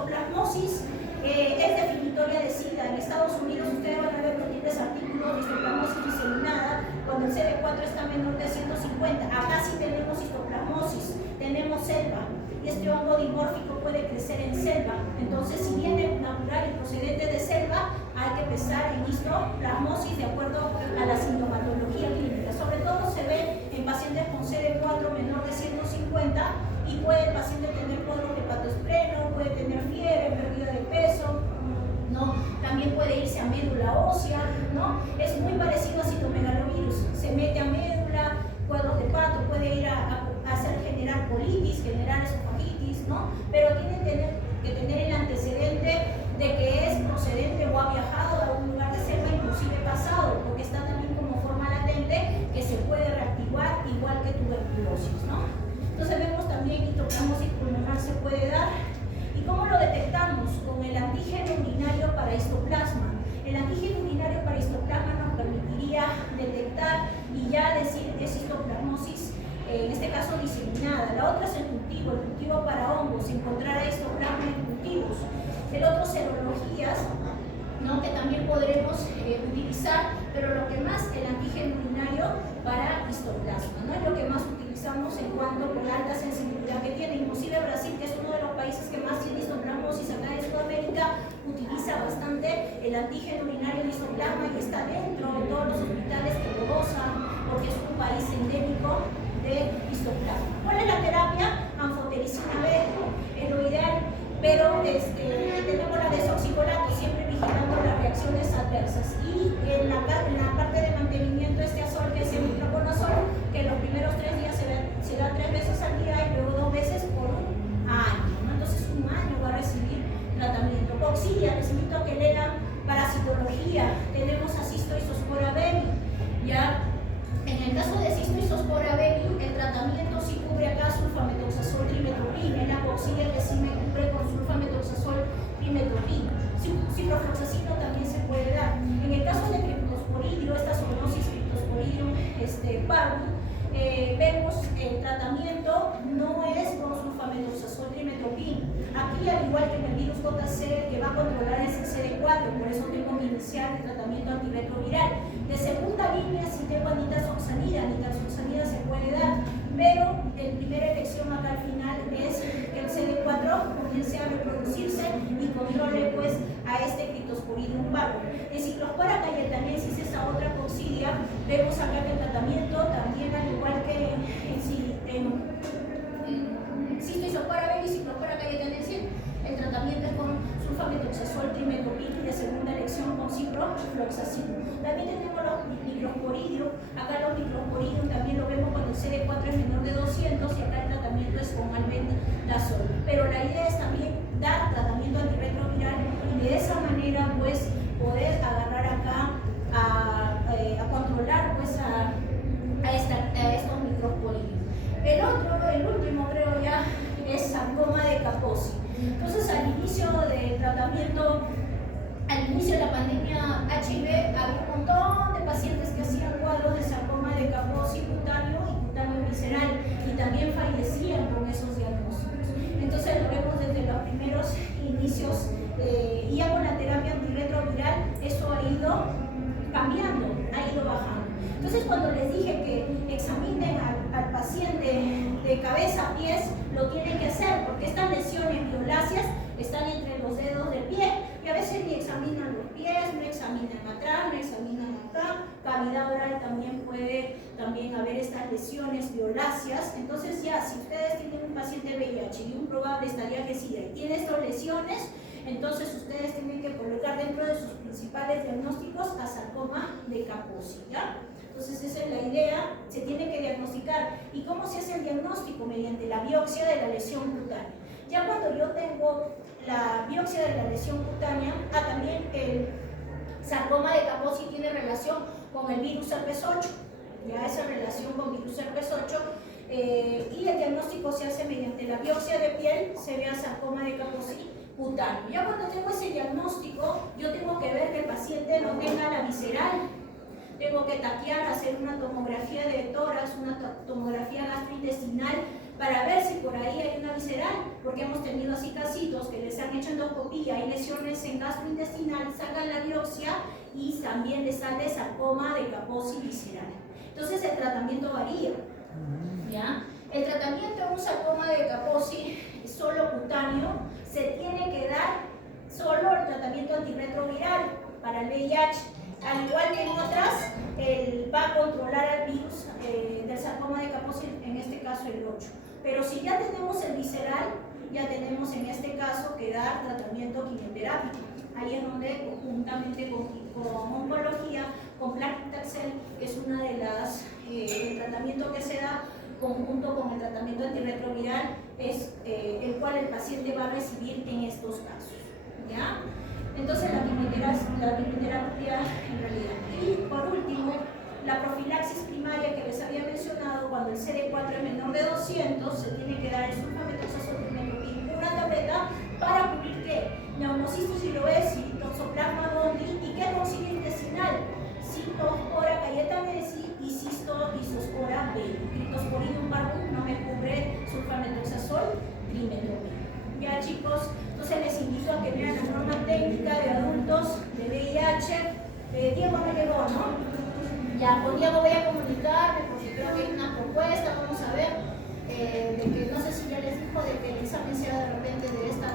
histoplasmosis es definitoria de SIDA. En Estados Unidos ustedes van a ver múltiples artículos de histoplasmosis diseminada cuando el CD4 está menor de 150. Acá sí tenemos histoplasmosis, tenemos selva. Y este hongo dimórfico puede crecer en selva. Entonces, si viene natural y procedente de selva, hay que pensar en histoplasmosis de acuerdo a la sintomatología clínica. Sobre todo se ve en pacientes con CD4 menor de 150 y puede el paciente tener cuadros de hepatoespleno, puede tener fiebre, pérdida de peso, ¿no? También puede irse a médula ósea, ¿no? Es muy parecido a citomegalovirus. Se mete a médula, cuadros de hepato, puede ir a hacer generar colitis, generar esofagitis, ¿no? Pero tiene que tener el antecedente de que es procedente o ha viajado a un lugar de selva, inclusive pasado, porque está también como forma latente que se puede reactivar igual que tuberculosis, ¿no? Entonces vemos también histoplasmosis pulmonar se puede dar. ¿Y cómo lo detectamos? Con el antígeno urinario para histoplasma. El antígeno urinario para histoplasma nos permitiría detectar y ya decir es histoplasmosis, en este caso diseminada. La otra es el cultivo para hongos, encontrar histoplasma en cultivos. El otro, serologías, ¿no? Que también podremos utilizar, pero lo que más, el antígeno urinario para histoplasma, ¿no? Es lo que más utilizamos en cuanto por la alta sensibilidad que tiene. Inclusive Brasil, que es uno de los países que más tiene histoplasmosis acá en Sudamérica, utiliza bastante el antígeno urinario de histoplasma y está dentro de todos los hospitales que lo gozan, porque es un país endémico de histoplasma. ¿Cuál es la terapia? Anfotericina B, es lo ideal, pero tenemos la desoxicolato, siempre vigilando las reacciones adversas. Y en la parte de mantenimiento, este azol, que es el microconazol, que en los primeros 3 días se da 3 veces al día y luego 2 veces por un año, ¿no? Entonces, un año va a recibir tratamiento. Coxidia, les invito a que lean parasitología. Tenemos a Cistoisospora baby, ¿ya? En el caso de Cistoisospora baby, el tratamiento sí cubre acá sulfametoxazol trimetoprim, es la coxidia que sí me cubre con sulfametoxazol trimetoprim. Ciprofloxacino también se puede dar. En el caso de Cryptosporidium, esta zoonosis Cryptosporidium parvum, vemos el tratamiento no es con sulfametoxazol trimetoprim. Aquí, al igual que en el virus JC, que va a controlar es el CD4, por eso tengo que iniciar el tratamiento antirretroviral. De segunda línea, si tengo nitazoxanida se puede dar, pero en primera elección acá al final es que el CD4 comience a reproducirse y controle pues a este Cryptosporidium parvum. En Ciclospora cayetanensis, esa otra coxidia, vemos acá que el tratamiento también, al igual que en Cistoisospora baby y Ciclospora cayetanensis, el tratamiento es con sulfametoxazol trimetoprim de segunda elección con ciprofloxacino. También tenemos los microsporidium. Acá los microsporidium también lo vemos cuando el CD4 es menor de 200 y acá el tratamiento es con albendazol. Pero la idea es también dar tratamiento antirretroviral y de esa manera pues poder agarrar acá a controlar pues a estos microsporidium. El último creo ya es sarcoma de Kaposi. Entonces, al inicio del tratamiento, al inicio de la pandemia HIV, había un montón de pacientes que hacían cuadros de sarcoma de Kaposi cutáneo y cutáneo visceral y también fallecían con esos diagnósticos. Entonces, lo vemos desde los primeros inicios y ya con la terapia antirretroviral, eso ha ido cambiando, ha ido bajando. Entonces, cuando les dije que examinen al paciente de cabeza a pies, lo tienen que hacer, porque estas lesiones violáceas están entre los dedos del pie y a veces ni examinan los pies, no examinan atrás, no examinan acá. Cavidad oral también puede haber estas lesiones violáceas. Entonces, ya, si ustedes tienen un paciente VIH y un probable estaría que SIDA y tiene estas lesiones, entonces ustedes tienen que colocar dentro de sus principales diagnósticos a sarcoma de Kaposi, ¿ya? Entonces esa es la idea, se tiene que diagnosticar. ¿Y cómo se hace el diagnóstico? Mediante la biopsia de la lesión cutánea. Ya cuando yo tengo la biopsia de la lesión cutánea, también el sarcoma de Kaposi tiene relación con el virus herpes 8, ya esa relación con virus herpes 8, y el diagnóstico se hace mediante la biopsia de piel, se ve a sarcoma de Kaposi cutáneo. Ya cuando tengo ese diagnóstico, yo tengo que ver que el paciente no tenga la visceral. Tengo que taquear, hacer una tomografía de tórax, una tomografía gastrointestinal para ver si por ahí hay una visceral, porque hemos tenido así casitos que les han hecho endoscopía, hay lesiones en gastrointestinal, sacan la biopsia y también les sale sarcoma de Kaposi visceral. Entonces el tratamiento varía, ¿ya? El tratamiento en un sarcoma de Kaposi solo cutáneo se tiene que dar solo el tratamiento antirretroviral para el VIH. Al igual que en otras, va a controlar al virus del sarcoma de Kaposi, en este caso el 8. Pero si ya tenemos el visceral, ya tenemos en este caso que dar tratamiento quimioterápico. Ahí es donde, conjuntamente con oncología, con Plactaxel, que es una de las tratamientos que se da conjunto con el tratamiento antirretroviral, es el cual el paciente va a recibir en estos casos, ¿ya? Entonces la quimioterapia en realidad. Y por último, la profilaxis primaria que les había mencionado, cuando el CD4 es menor de 200, se tiene que dar el sulfamethoxazol una tableta para cubrir ¿qué? Neumocistosis, toxoplasma gondii y ¿qué? Toxina intestinal, Cistospora cayetanesi y Cistoisospora B. Cryptosporidium parvum no me cubre sulfamethoxazol, trimetomida. Ya chicos, entonces les invito a que vean la norma técnica de adultos de VIH. Diego no llegó, ¿no? Ya, con Diego voy a comunicarme porque creo que hay una propuesta, vamos a ver, de que no sé si ya les dijo de que el examen sea de repente de esta